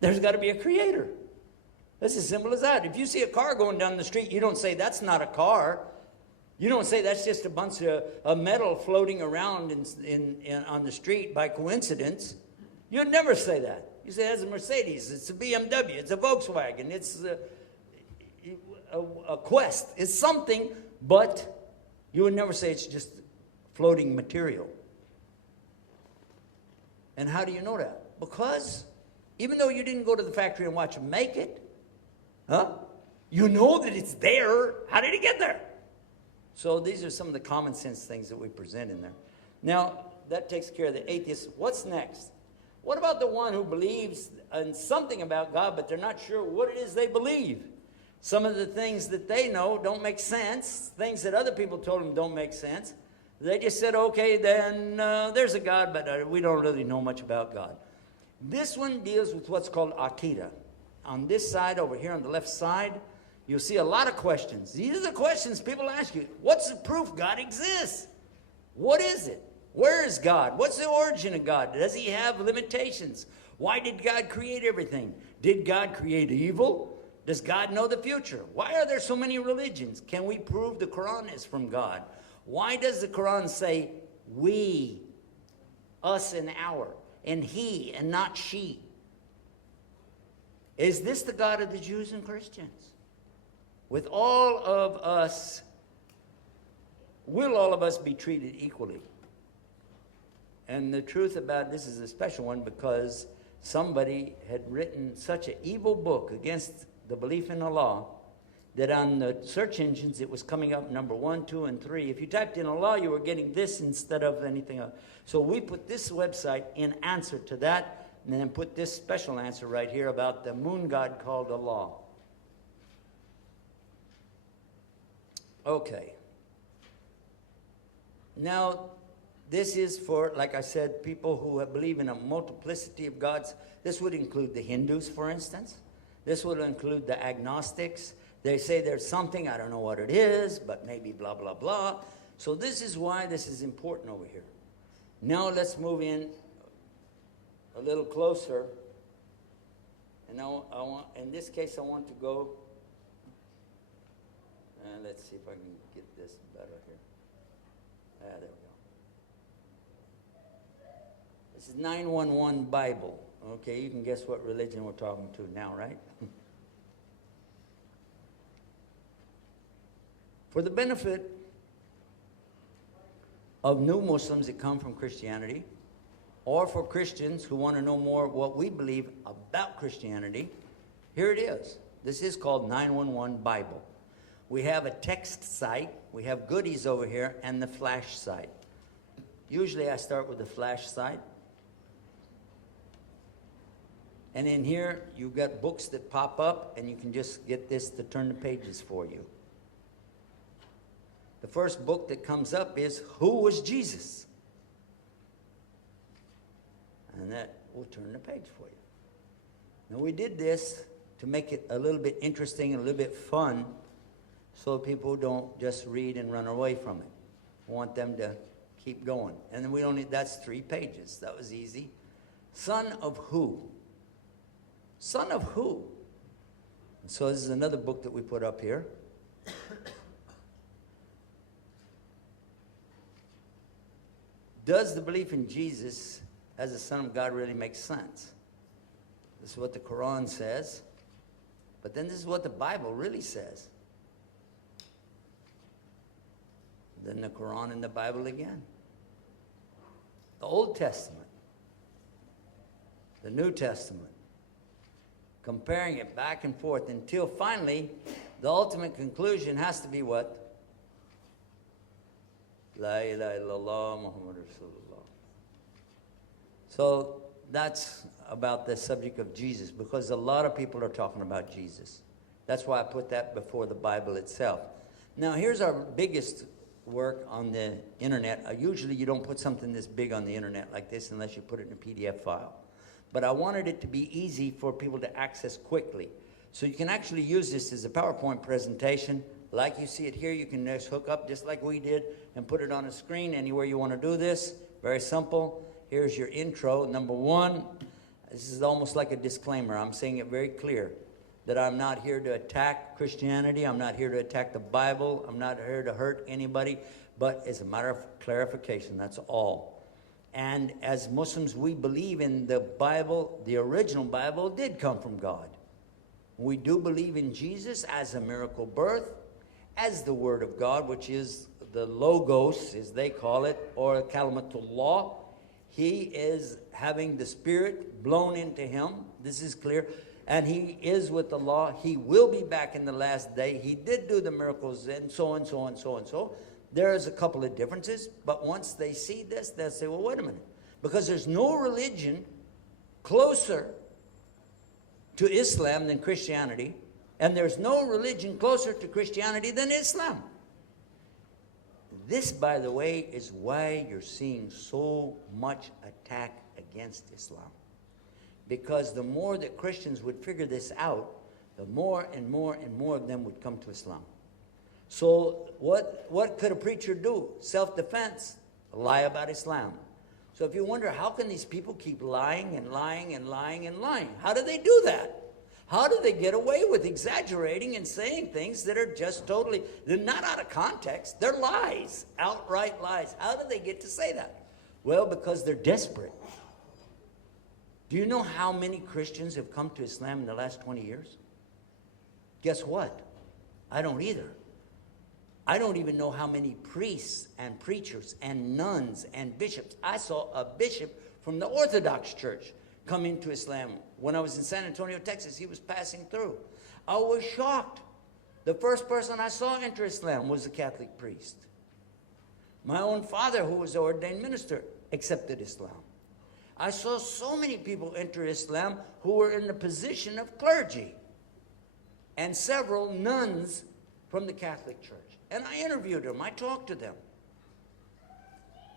there's got to be a creator. That's as simple as that. If you see a car going down the street, you don't say that's not a car. You don't say that's just a bunch of metal floating around on the street by coincidence. You'd never say that. You say that's a Mercedes, it's a BMW, it's a Volkswagen, it's a Quest. It's something, but you would never say it's just floating material. And how do you know that? Because even though you didn't go to the factory and watch them make it, you know that it's there. How did it get there? So these are some of the common sense things that we present in there. Now, that takes care of the atheist. What's next? What about the one who believes in something about God, but they're not sure what it is they believe? Some of the things that they know don't make sense. Things that other people told them don't make sense. They just said, okay, then there's a God, but we don't really know much about God. This one deals with what's called Aqidah. On this side, over here on the left side, you'll see a lot of questions. These are the questions people ask you. What's the proof God exists? What is it? Where is God? What's the origin of God? Does he have limitations? Why did God create everything? Did God create evil? Does God know the future? Why are there so many religions? Can we prove the Quran is from God? Why does the Quran say we, us and our, and he and not she? Is this the God of the Jews and Christians? With all of us, will all of us be treated equally? And the truth about this is a special one because somebody had written such an evil book against the belief in Allah that on the search engines it was coming up number 1, 2, and 3. If you typed in Allah, you were getting this instead of anything else. So we put this website in answer to that, and then put this special answer right here about the moon god called Allah. Okay. Now, this is for, like I said, people who believe in a multiplicity of gods. This would include the Hindus, for instance. This would include the agnostics. They say there's something, I don't know what it is, but maybe blah, blah, blah. So this is why this is important over here. Now let's move in a little closer. And now in this case, I want to go, let's see if I can get this better here. There we go. This is 911 Bible. Okay, you can guess what religion we're talking to now, right? For the benefit of new Muslims that come from Christianity, or for Christians who want to know more what we believe about Christianity, here it is. This is called 911 Bible. We have a text site, we have goodies over here, and the flash site. Usually I start with the flash site. And in here, you've got books that pop up, and you can just get this to turn the pages for you. The first book that comes up is Who Was Jesus? And that will turn the page for you. Now, we did this to make it a little bit interesting and a little bit fun, so people don't just read and run away from it. We want them to keep going. And then we only, that's 3 pages. That was easy. Son of who? Son of who? And so this is another book that we put up here. Does the belief in Jesus as the Son of God really make sense? This is what the Quran says. But then this is what the Bible really says. Then the Quran and the Bible again. The Old Testament. The New Testament. Comparing it back and forth until finally the ultimate conclusion has to be what? La ilaha illallah Muhammad Rasulullah. So that's about the subject of Jesus, because a lot of people are talking about Jesus. That's why I put that before the Bible itself. Now here's our biggest work on the internet. Usually you don't put something this big on the internet like this unless you put it in a PDF file. But I wanted it to be easy for people to access quickly. So you can actually use this as a PowerPoint presentation. Like you see it here, you can just hook up just like we did and put it on a screen anywhere you want to do this. Very simple. Here's your intro. Number 1, this is almost like a disclaimer. I'm saying it very clear that I'm not here to attack Christianity. I'm not here to attack the Bible. I'm not here to hurt anybody. But it's a matter of clarification. That's all. And as Muslims, we believe in the Bible. The original Bible did come from God. We do believe in Jesus as a miracle birth, as the Word of God, which is the Logos, as they call it, or Kalimatullah. He is having the Spirit blown into him. This is clear. And he is with the law. He will be back in the last day. He did do the miracles and so on, so on, so on, so. There's a couple of differences. But once they see this, they'll say, well, wait a minute. Because there's no religion closer to Islam than Christianity. And there's no religion closer to Christianity than Islam. This, by the way, is why you're seeing so much attack against Islam. Because the more that Christians would figure this out, the more and more and more of them would come to Islam. So what could a preacher do? Self-defense, lie about Islam. So if you wonder, how can these people keep lying and lying and lying and lying? How do they do that? How do they get away with exaggerating and saying things that are just totally, they're not out of context, they're lies, outright lies. How do they get to say that? Well, because they're desperate. Do you know how many Christians have come to Islam in the last 20 years? Guess what? I don't either. I don't even know how many priests and preachers and nuns and bishops. I saw a bishop from the Orthodox Church come into Islam. When I was in San Antonio, Texas, he was passing through. I was shocked. The first person I saw enter Islam was a Catholic priest. My own father, who was an ordained minister, accepted Islam. I saw so many people enter Islam who were in the position of clergy, and several nuns from the Catholic Church. And I interviewed them. I talked to them.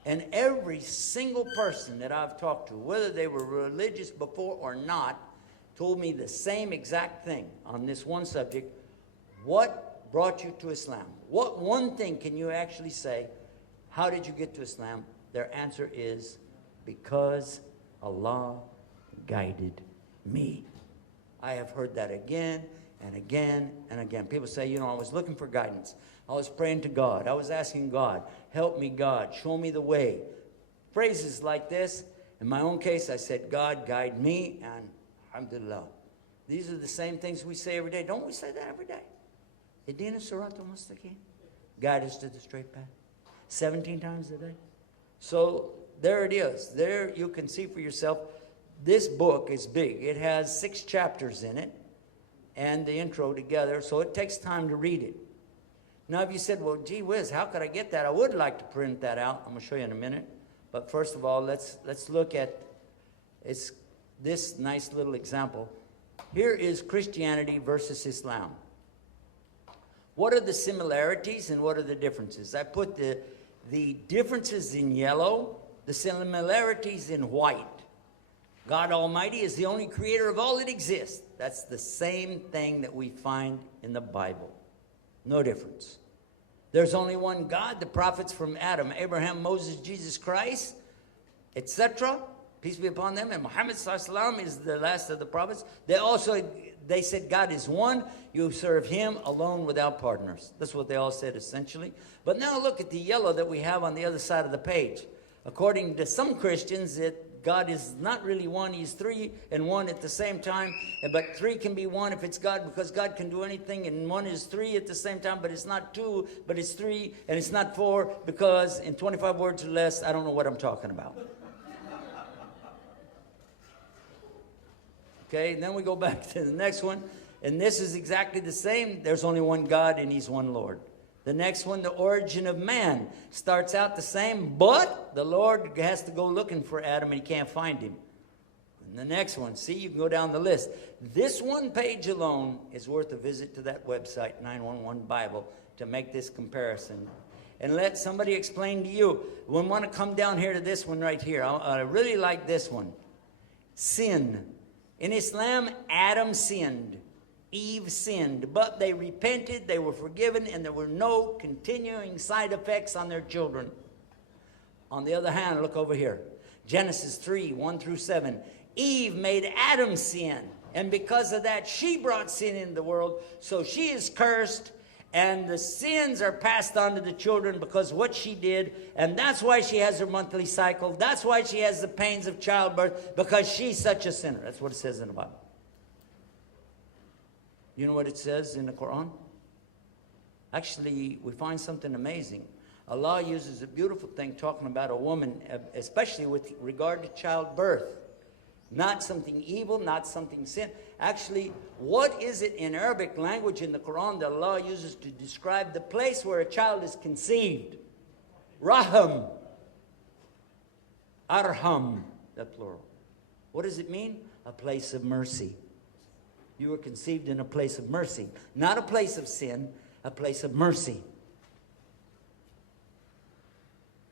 And every single person that I've talked to, whether they were religious before or not, told me the same exact thing on this one subject. What brought you to Islam? What one thing can you actually say? How did you get to Islam? Their answer is, because Allah guided me. I have heard that again and again and again. People say, I was looking for guidance. I was praying to God. I was asking God, help me, God. Show me the way. Phrases like this. In my own case, I said, God, guide me, and alhamdulillah. These are the same things we say every day. Don't we say that every day? Ihdina siratal mustaqim. Guide us to the straight path. 17 times a day. So there it is. There you can see for yourself. This book is big. It has 6 chapters in it and the intro together, so it takes time to read it. Now, if you said, well, gee whiz, how could I get that? I would like to print that out. I'm going to show you in a minute. But first of all, let's look at this nice little example. Here is Christianity versus Islam. What are the similarities and what are the differences? I put the differences in yellow, the similarities in white. God Almighty is the only creator of all that exists. That's the same thing that we find in the Bible. No difference. There's only one God, the prophets from Adam, Abraham, Moses, Jesus Christ, etc. Peace be upon them. And Muhammad ﷺ is the last of the prophets. They said God is one. You serve him alone without partners. That's what they all said essentially. But now look at the yellow that we have on the other side of the page. According to some Christians, God is not really one. He's 3 and 1 at the same time. But 3 can be 1 if it's God, because God can do anything. And 1 is 3 at the same time, but it's not 2, but it's 3. And it's not 4, because in 25 words or less, I don't know what I'm talking about. Okay, and then we go back to the next one. And this is exactly the same. There's only one God, and he's one Lord. The next one, the origin of man, starts out the same, but the Lord has to go looking for Adam, and he can't find him. And the next one, see, you can go down the list. This one page alone is worth a visit to that website, 911 Bible, to make this comparison. And let somebody explain to you. We want to come down here to this one right here. I really like this one. Sin. In Islam, Adam sinned. Eve sinned, but they repented, they were forgiven, and there were no continuing side effects on their children. On the other hand, look over here. Genesis 3, 1 through 7. Eve made Adam sin, and because of that, she brought sin into the world, so she is cursed, and the sins are passed on to the children because of what she did, and that's why she has her monthly cycle. That's why she has the pains of childbirth, because she's such a sinner. That's what it says in the Bible. You know what it says in the Quran? Actually, we find something amazing. Allah uses a beautiful thing talking about a woman, especially with regard to childbirth. Not something evil, not something sin. Actually, what is it in Arabic language in the Quran that Allah uses to describe the place where a child is conceived? Raham. Arham, the plural. What does it mean? A place of mercy. You were conceived in a place of mercy. Not a place of sin, a place of mercy.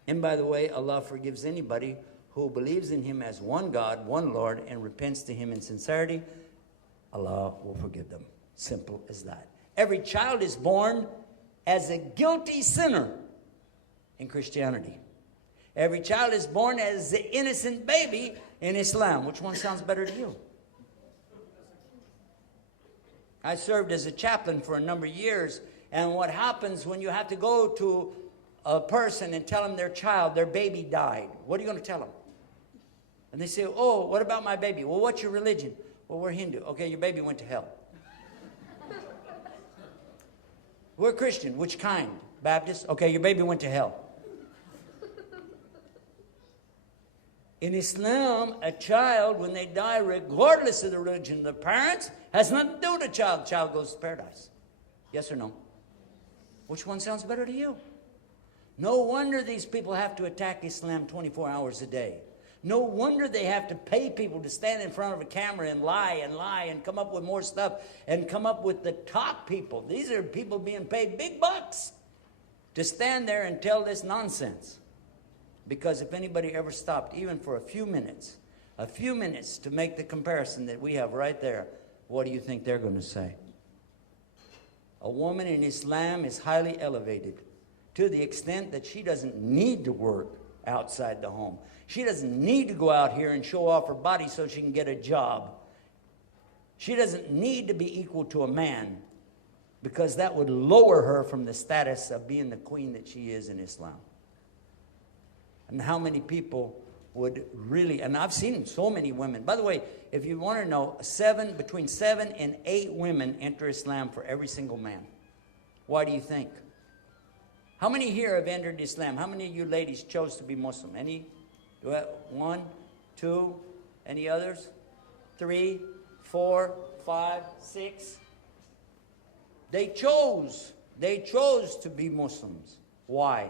And by the way, Allah forgives anybody who believes in him as one God, one Lord, and repents to him in sincerity. Allah will forgive them. Simple as that. Every child is born as a guilty sinner in Christianity. Every child is born as an innocent baby in Islam. Which one sounds better to you? I served as a chaplain for a number of years, and what happens when you have to go to a person and tell them their baby died? What are you going to tell them? And they say, oh, what about my baby? Well, what's your religion? Well, we're Hindu. Okay, your baby went to hell. We're Christian. Which kind? Baptist? Okay, your baby went to hell. In Islam, a child, when they die, regardless of the religion of the parents, has nothing to do with the child. The child goes to paradise. Yes or no? Which one sounds better to you? No wonder these people have to attack Islam 24 hours a day. No wonder they have to pay people to stand in front of a camera and lie and come up with more stuff and come up with the top people. These are people being paid big bucks to stand there and tell this nonsense. Because if anybody ever stopped, even for a few minutes to make the comparison that we have right there, what do you think they're going to say? A woman in Islam is highly elevated to the extent that she doesn't need to work outside the home. She doesn't need to go out here and show off her body so she can get a job. She doesn't need to be equal to a man, because that would lower her from the status of being the queen that she is in Islam. And how many people would really, and I've seen so many women. By the way, if you want to know, between 7 and 8 women enter Islam for every single man. Why do you think? How many here have entered Islam? How many of you ladies chose to be Muslim? Any? 1, 2, any others? 3, 4, 5, 6. They chose to be Muslims. Why?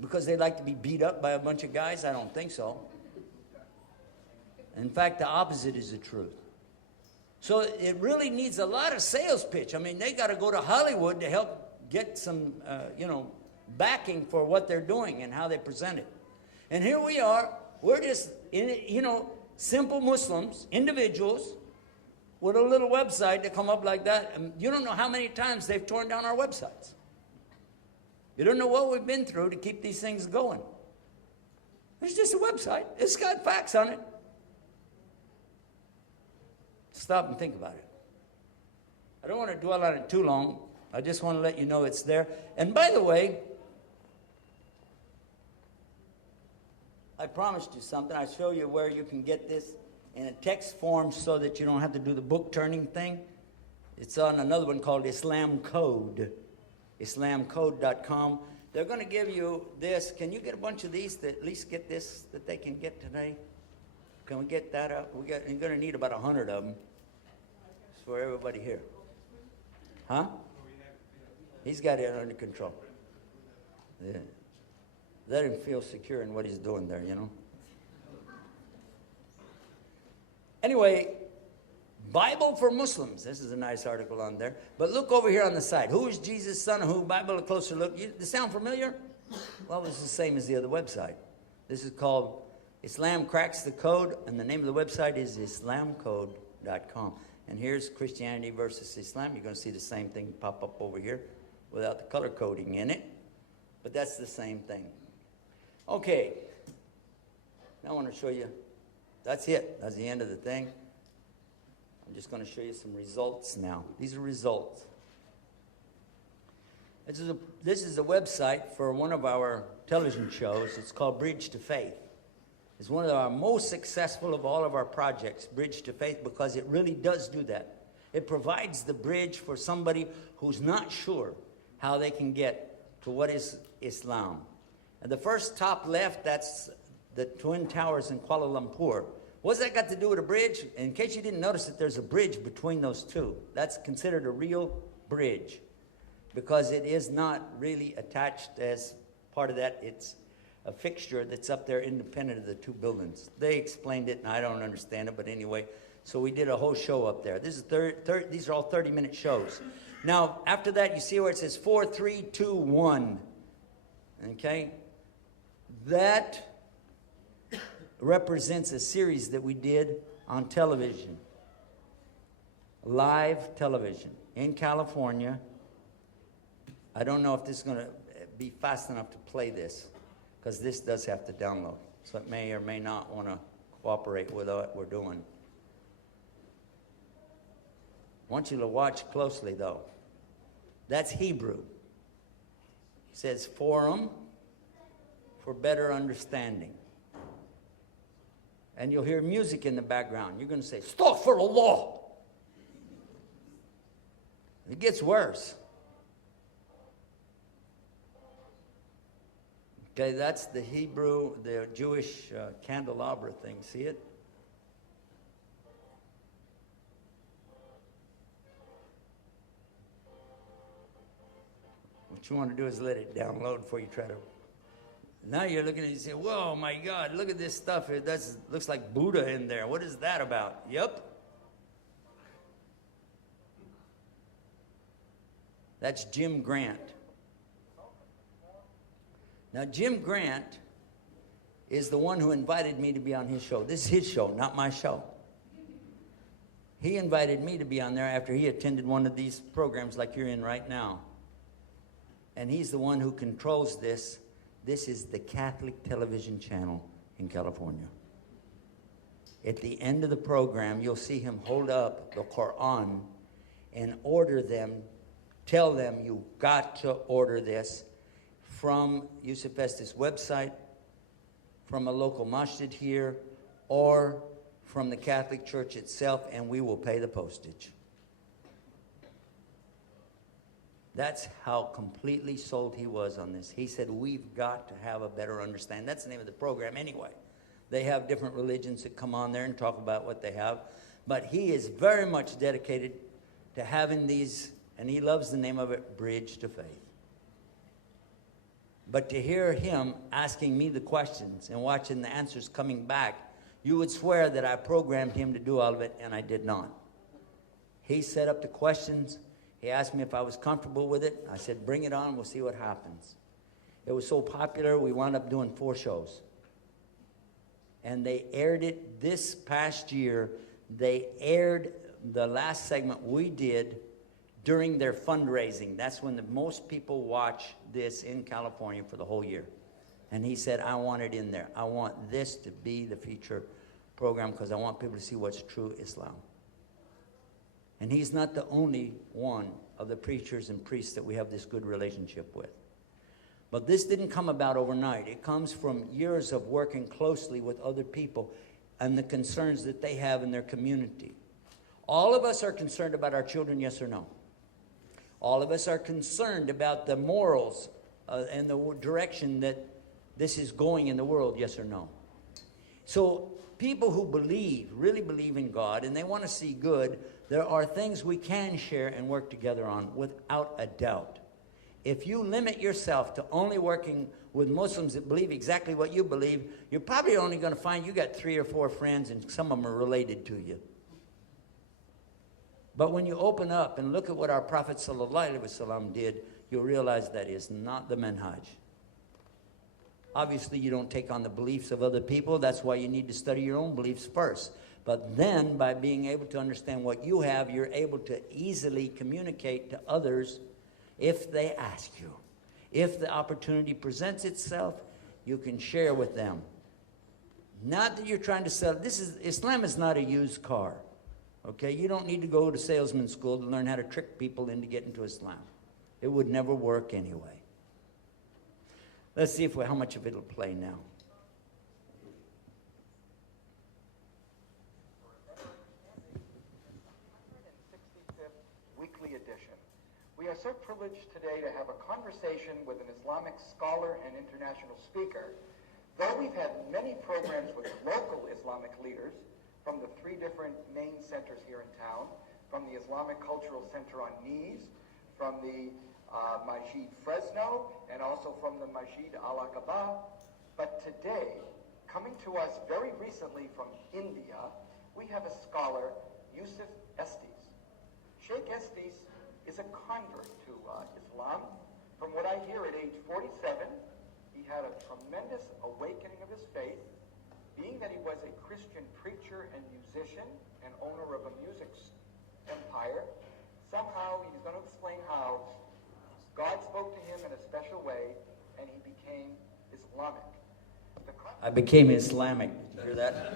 Because they like to be beat up by a bunch of guys? I don't think so. In fact, the opposite is the truth. So it really needs a lot of sales pitch. I mean, they got to go to Hollywood to help get some, backing for what they're doing and how they present it. And here we are. We're just, simple Muslims, individuals, with a little website that come up like that. And you don't know how many times they've torn down our websites. You don't know what we've been through to keep these things going. It's just a website. It's got facts on it. Stop and think about it. I don't want to dwell on it too long. I just want to let you know it's there. And by the way, I promised you something. I show you where you can get this in a text form so that you don't have to do the book turning thing. It's on another one called Islam Code. IslamCode.com. They're going to give you this. Can you get a bunch of these that at least get this that they can get today? Can we get that up? You're going to need about 100 of them. It's for everybody here. Huh? He's got it under control. Yeah. Let him feel secure in what he's doing there, Anyway, Bible for Muslims. This is a nice article on there. But look over here on the side. Who is Jesus' son and who? Bible, a closer look. Does sound familiar? Well, it's the same as the other website. This is called Islam Cracks the Code, and the name of the website is islamcode.com. And here's Christianity versus Islam. You're going to see the same thing pop up over here without the color coding in it. But that's the same thing. Okay. Now I want to show you. That's it. That's the end of the thing. I'm just going to show you some results now. These are results. This is a website for one of our television shows. It's called Bridge to Faith. It's one of our most successful of all of our projects, Bridge to Faith, because it really does do that. It provides the bridge for somebody who's not sure how they can get to what is Islam. And the first top left, that's the Twin Towers in Kuala Lumpur. What's that got to do with a bridge? In case you didn't notice it, there's a bridge between those two. That's considered a real bridge because it is not really attached as part of that. It's a fixture that's up there independent of the two buildings. They explained it, and I don't understand it, but anyway, so we did a whole show up there. This is these are all 30-minute shows. Now, after that, you see where it says 4, 3, 2, 1. Okay? That represents a series that we did on television, live television in California. I don't know if this is going to be fast enough to play this, because this does have to download, so it may or may not want to cooperate with what we're doing. I want you to watch closely, though. That's Hebrew. It says forum for better understanding. And you'll hear music in the background. You're going to say, Astaghfirullah. It gets worse. Okay, that's the Hebrew, the Jewish candelabra thing. See it? What you want to do is let it download before you try to. Now you're looking at it and say, whoa, my God, look at this stuff. It looks like Buddha in there. What is that about? Yep. That's Jim Grant. Now, Jim Grant is the one who invited me to be on his show. This is his show, not my show. He invited me to be on there after he attended one of these programs like you're in right now. And he's the one who controls this. This is the Catholic television channel in California. At the end of the program, you'll see him hold up the Quran and order them, tell them you've got to order this from Yusuf Estes' website, from a local masjid here, or from the Catholic Church itself, and we will pay the postage. That's how completely sold he was on this. He said, we've got to have a better understanding. That's the name of the program anyway. They have different religions that come on there and talk about what they have. But he is very much dedicated to having these, and he loves the name of it, Bridge to Faith. But to hear him asking me the questions and watching the answers coming back, you would swear that I programmed him to do all of it, and I did not. He set up the questions. He asked me if I was comfortable with it. I said, bring it on. We'll see what happens. It was so popular, we wound up doing 4 shows. And they aired it this past year. They aired the last segment we did during their fundraising. That's when the most people watch this in California for the whole year. And he said, I want it in there. I want this to be the feature program because I want people to see what's true Islam. And he's not the only one of the preachers and priests that we have this good relationship with. But this didn't come about overnight. It comes from years of working closely with other people and the concerns that they have in their community. All of us are concerned about our children, yes or no? All of us are concerned about the morals and the direction that this is going in the world, yes or no? So people who believe, really believe in God, and they want to see good, there are things we can share and work together on without a doubt. If you limit yourself to only working with Muslims that believe exactly what you believe, you're probably only going to find you got 3 or 4 friends, and some of them are related to you. But when you open up and look at what our Prophet ﷺ did, you'll realize that is not the manhaj. Obviously, you don't take on the beliefs of other people. That's why you need to study your own beliefs first. But then, by being able to understand what you have, you're able to easily communicate to others if they ask you. If the opportunity presents itself, you can share with them. Not that you're trying to sell. Islam is not a used car. Okay? You don't need to go to salesman school to learn how to trick people into getting to Islam. It would never work anyway. Let's see how much of it will play now. Weekly edition. We are so privileged today to have a conversation with an Islamic scholar and international speaker. Though we've had many programs with local Islamic leaders from the 3 different main centers here in town, from the Islamic Cultural Center on Nice, from the Masjid Fresno, and also from the Masjid Al-Aqaba. But today, coming to us very recently from India, we have a scholar, Yusuf Estes. Sheikh Estes is a convert to Islam. From what I hear, at age 47, he had a tremendous awakening of his faith, being that he was a Christian preacher and musician and owner of a music empire. Somehow, he's going to explain how God spoke to him in a special way, and he became Islamic. I became Islamic. Did you hear that?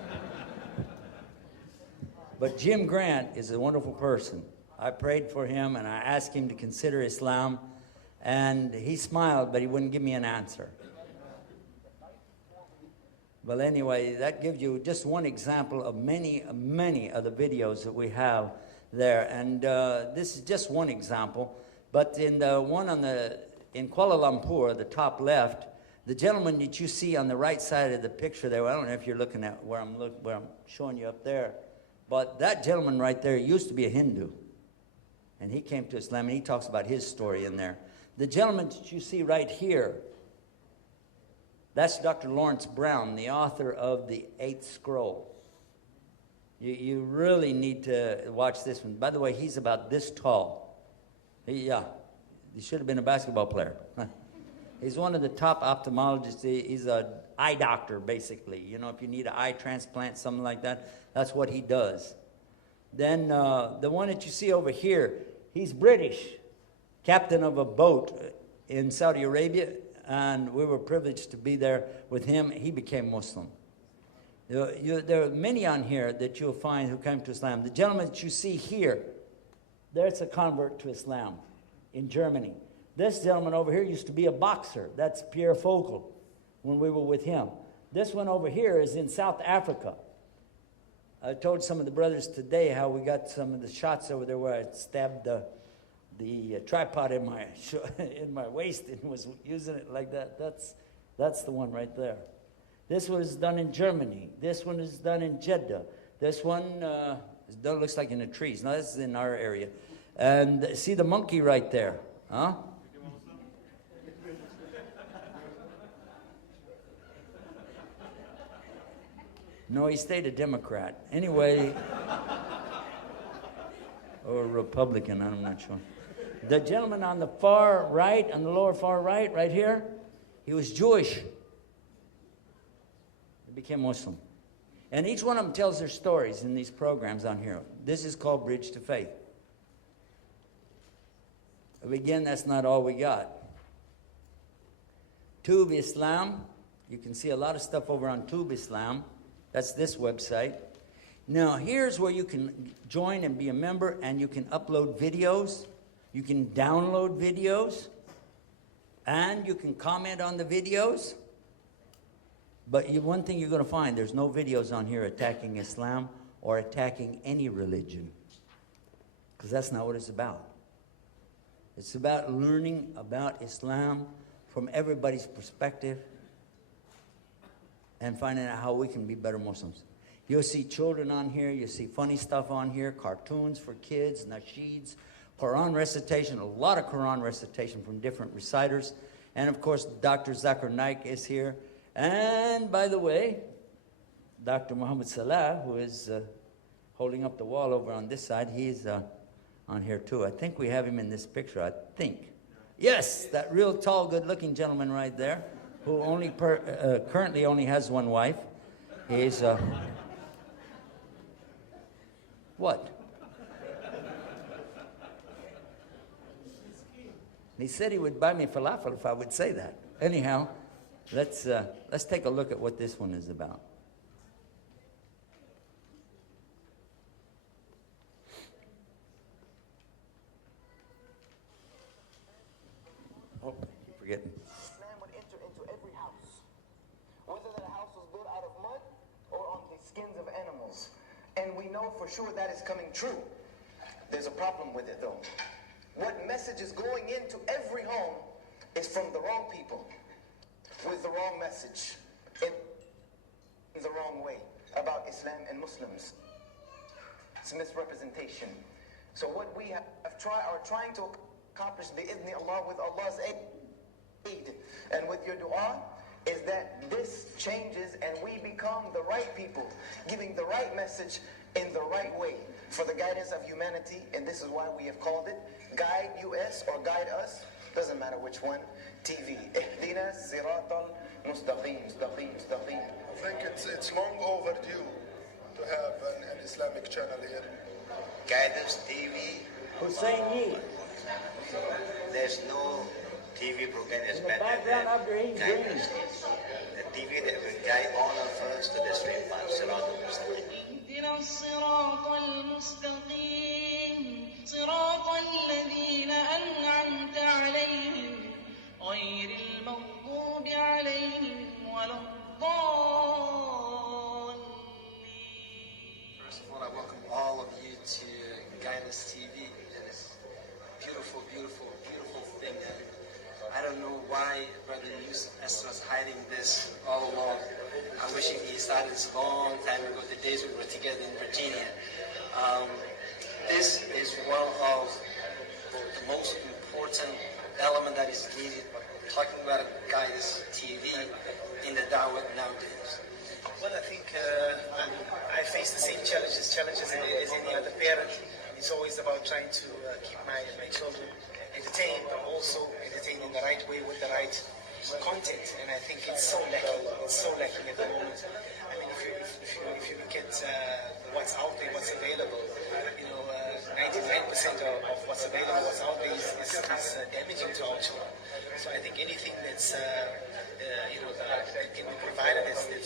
But Jim Grant is a wonderful person. I prayed for him, and I asked him to consider Islam, and he smiled, but he wouldn't give me an answer. But anyway, that gives you just one example of many of the videos that we have there. And this is just one example. But in the one in Kuala Lumpur, the top left, the gentleman that you see on the right side of the picture there, well, I don't know if you're looking at where I'm showing you up there, but that gentleman right there used to be a Hindu. And he came to Islam, and he talks about his story in there. The gentleman that you see right here, that's Dr. Lawrence Brown, the author of the 8th Scroll. You really need to watch this one. By the way, he's about this tall. He should have been a basketball player. He's one of the top ophthalmologists. He's an eye doctor, basically. You know, if you need an eye transplant, something like that, that's what he does. Then the one that you see over here, he's British, captain of a boat in Saudi Arabia, and we were privileged to be there with him. He became Muslim. There are many on here that you'll find who came to Islam. The gentleman that you see here, there's a convert to Islam in Germany. This gentleman over here used to be a boxer. That's Pierre Focal when we were with him. This one over here is in South Africa. I told some of the brothers today how we got some of the shots over there where I stabbed the tripod in my waist and was using it like that. That's the one right there. This one is done in Germany. This one is done in Jeddah. This one is done, looks like in the trees. Now this is in our area. And see the monkey right there, huh? No, he stayed a Democrat. Anyway, or a Republican, I'm not sure. The gentleman on the far right, on the lower far right here, he was Jewish. He became Muslim. And each one of them tells their stories in these programs on here. This is called Bridge to Faith. But again, that's not all we got. Tube Islam, you can see a lot of stuff over on Tube Islam. That's this website. Now, here's where you can join and be a member, and you can upload videos. You can download videos, and you can comment on the videos. But one thing you're going to find, there's no videos on here attacking Islam or attacking any religion, because that's not what it's about. It's about learning about Islam from everybody's perspective and finding out how we can be better Muslims. You'll see children on here. You'll see funny stuff on here, cartoons for kids, nasheeds, Quran recitation, a lot of Quran recitation from different reciters. And, of course, Dr. Zakir Naik is here. And, by the way, Dr. Muhammad Salah, who is holding up the wall over on this side, he's on here, too. I think we have him in this picture, I think. Yes, that real tall, good-looking gentleman right there, who only currently only has one wife. He's, what? He said he would buy me falafel if I would say that. Anyhow, let's take a look at what this one is about. Oh, I keep forgetting. Man would enter into every house, whether that house was built out of mud or on the skins of animals. And we know for sure that is coming true. There's a problem with it, though. What message is going into every home is from the wrong people, with the wrong message, in the wrong way about Islam and Muslims. It's misrepresentation. So what we are trying to accomplish bi'idhni Allah, with Allah's aid and with your dua, is that this changes and we become the right people, giving the right message in the right way for the guidance of humanity. And this is why we have called it Guide US or Guide Us, doesn't matter which one, TV. Ihdina siratal mustaqim, mustaqim, mustaqim. I think it's long overdue to have an Islamic channel here. Guidance TV. Hussein. There's no TV program is In the better background than up there, he's Guidance. The TV that will guide all of us to the straight path, Siratul Mustaqim. اهدنا الصراط المستقيم صراط الذين أنعمت عليهم غير المغضوب عليهم ولا الضالين. First of all, I welcome all of you to Guidance TV. It's a beautiful, beautiful, beautiful thing. I don't know why Brother Yusuf Estes was hiding this all along. I'm wishing he started this a long time ago, the days we were together in Virginia. This is one of the most important element that is needed, talking about Guidance TV in the Dawah nowadays. Well, I think I face the same challenges as any other parent. It's always about trying to keep my children entertained, but also entertained in the right way with the right content, and I think it's so lacking. It's so lacking at the moment. I mean, if you look at what's out there, what's available, 99% of what's available, what's out there is damaging to our children. So I think anything that's that can be provided that's good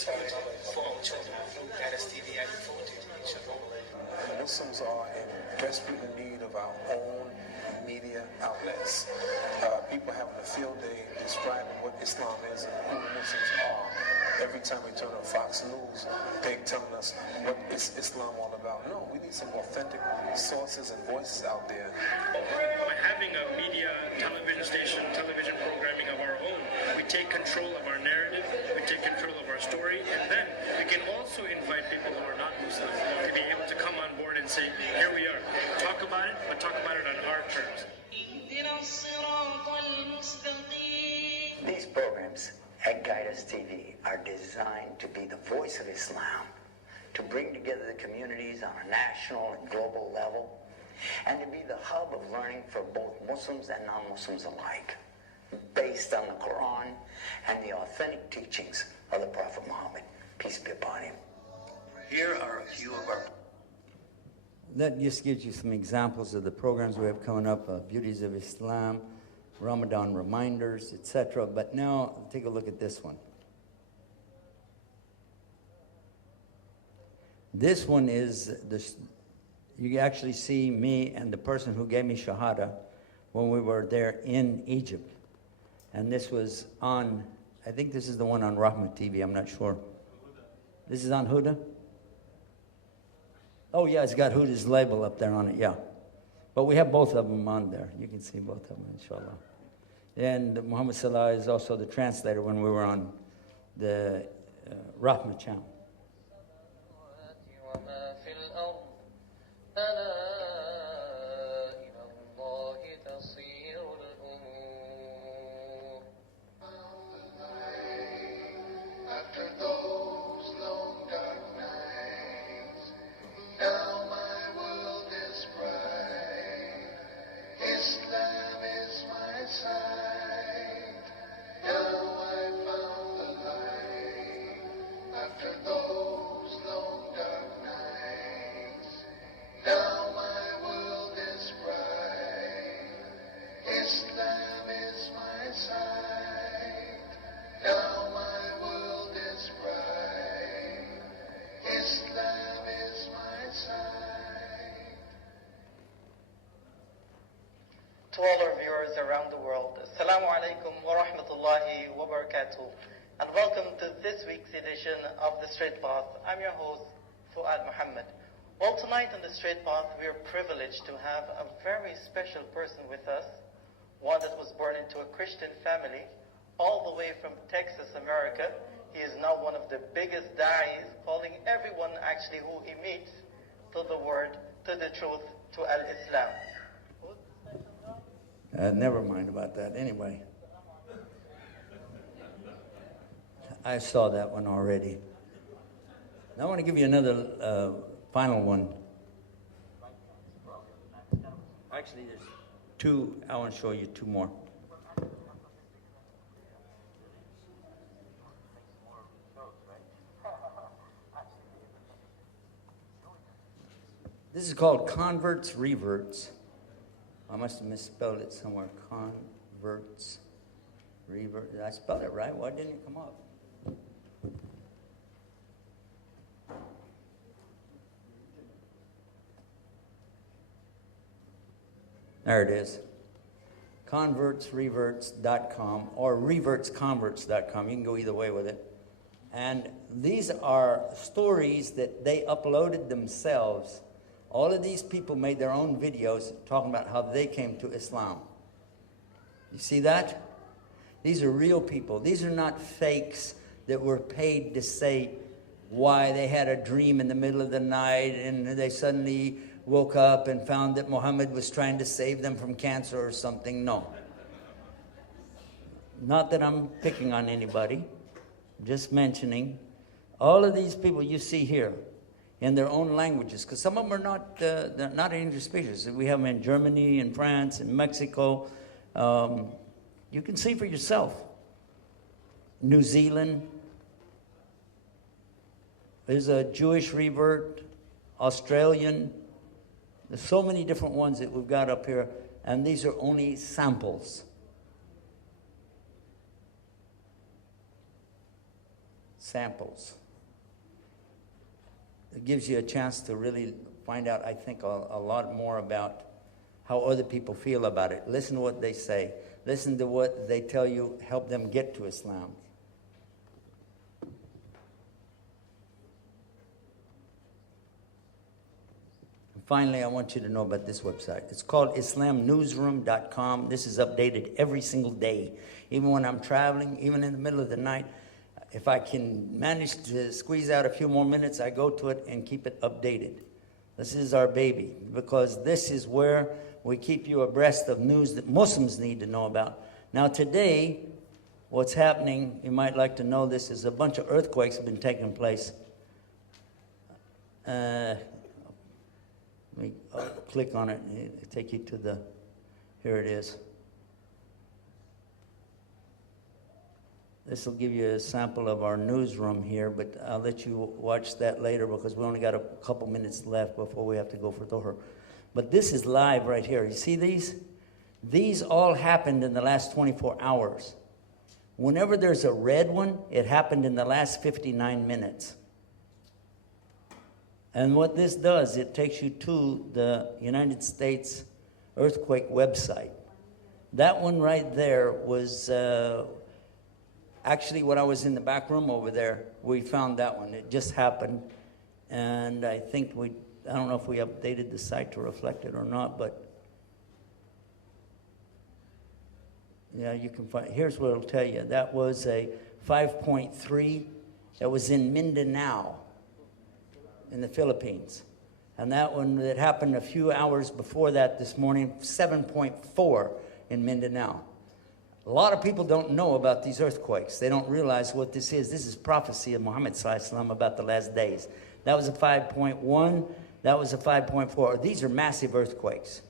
for our children through Guidance TV, I look forward to it. Inshallah. Muslims are in desperate need of our own media outlets. People having a field day describing what Islam is and who the Muslims are. Every time we turn on Fox News, they're telling us what is Islam all about. No, we need some authentic sources and voices out there. By having a media, television station, television programming of our own, we take control of our narrative, we take control of our story, and then we can also invite people who are not Muslim to be able to come on board and say, here we are, talk about it, but talk about it on our terms. These programs at Guidance TV are designed to be the voice of Islam, to bring together the communities on a national and global level, and to be the hub of learning for both Muslims and non-Muslims alike, based on the Quran and the authentic teachings of the Prophet Muhammad, peace be upon him. Here are a few of our... That just gives you some examples of the programs we have coming up, Beauties of Islam, Ramadan Reminders, etc. But now, take a look at this one. This one is, you actually see me and the person who gave me Shahada when we were there in Egypt. And this was on, I think this is the one on Rahmat TV, I'm not sure. This is on Huda? Oh yeah, it's got Huda's label up there on it, yeah. But we have both of them on there. You can see both of them, inshallah. And Muhammad Salah is also the translator when we were on the Rahmat channel. To all our viewers around the world, Assalamu alaikum wa rahmatullahi wa barakatuh, and welcome to this week's edition of The Straight Path. I'm your host, Fuad Muhammad. Well, tonight on The Straight Path, we are privileged to have a very special person with us, one that was born into a Christian family, all the way from Texas, America. He is now one of the biggest da'is, calling everyone actually who he meets to the word, to the truth, to Al-Islam. Never mind about that. Anyway, I saw that one already. Now I want to give you another final one. Actually, there's two. I want to show you two more. This is called Converts, Reverts. I must have misspelled it somewhere. Converts, Reverts. Did I spell it right? Why didn't it come up? There it is. Convertsreverts.com or revertsconverts.com. You can go either way with it. And these are stories that they uploaded themselves. All of these people made their own videos talking about how they came to Islam. You see that? These are real people. These are not fakes that were paid to say why they had a dream in the middle of the night and they suddenly woke up and found that Muhammad was trying to save them from cancer or something. No. Not that I'm picking on anybody. Just mentioning. All of these people you see here, in their own languages, because some of them are not, they're not English speakers. We have them in Germany, in France, in Mexico. You can see for yourself. New Zealand. There's a Jewish revert, Australian. There's so many different ones that we've got up here, and these are only samples. Samples. It gives you a chance to really find out, I think, a lot more about how other people feel about it. Listen to what they say. Listen to what they tell you, help them get to Islam. Finally, I want you to know about this website. It's called islamnewsroom.com. This is updated every single day. Even when I'm traveling, even in the middle of the night, if I can manage to squeeze out a few more minutes, I go to it and keep it updated. This is our baby, because this is where we keep you abreast of news that Muslims need to know about. Now today, what's happening, you might like to know this, is a bunch of earthquakes have been taking place. Let me click on it and take you to the, here it is. This will give you a sample of our newsroom here, but I'll let you watch that later because we only got a couple minutes left before we have to go for Dhuhr. But this is live right here. You see these? These all happened in the last 24 hours. Whenever there's a red one, it happened in the last 59 minutes. And what this does, it takes you to the United States earthquake website. That one right there was actually when I was in the back room over there, we found that one. It just happened. And I think I don't know if we updated the site to reflect it or not, but yeah, you can find, here's what it'll tell you. That was a 5.3 that was in Mindanao in the Philippines. And that one that happened a few hours before that this morning, 7.4 in Mindanao. A lot of people don't know about these earthquakes. They don't realize what this is. This is prophecy of Muhammad ﷺ about the last days. That was a 5.1. That was a 5.4. These are massive earthquakes.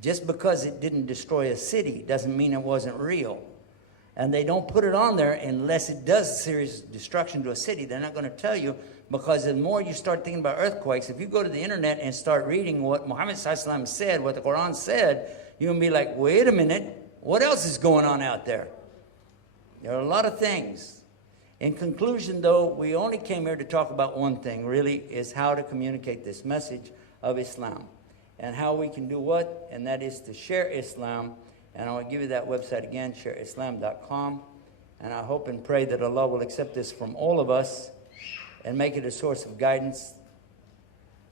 Just because it didn't destroy a city doesn't mean it wasn't real. And they don't put it on there unless it does serious destruction to a city. They're not going to tell you, because the more you start thinking about earthquakes, if you go to the internet and start reading what Muhammad ﷺ said, what the Quran said, you're going to be like, wait a minute, what else is going on out there? There are a lot of things. In conclusion, though, we only came here to talk about one thing, really, is how to communicate this message of Islam. And how we can do what? And that is to share Islam. And I will give you that website again, shareislam.com. And I hope and pray that Allah will accept this from all of us and make it a source of guidance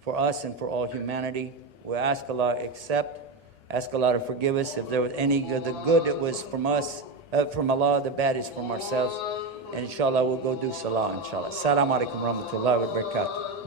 for us and for all humanity. We ask Allah accept, ask Allah to forgive us if there was any good. The good that was from us, from Allah, the bad is from ourselves. And inshallah, we'll go do salah, inshallah. Assalamu alaikum wa rahmatullahi wa barakatuh.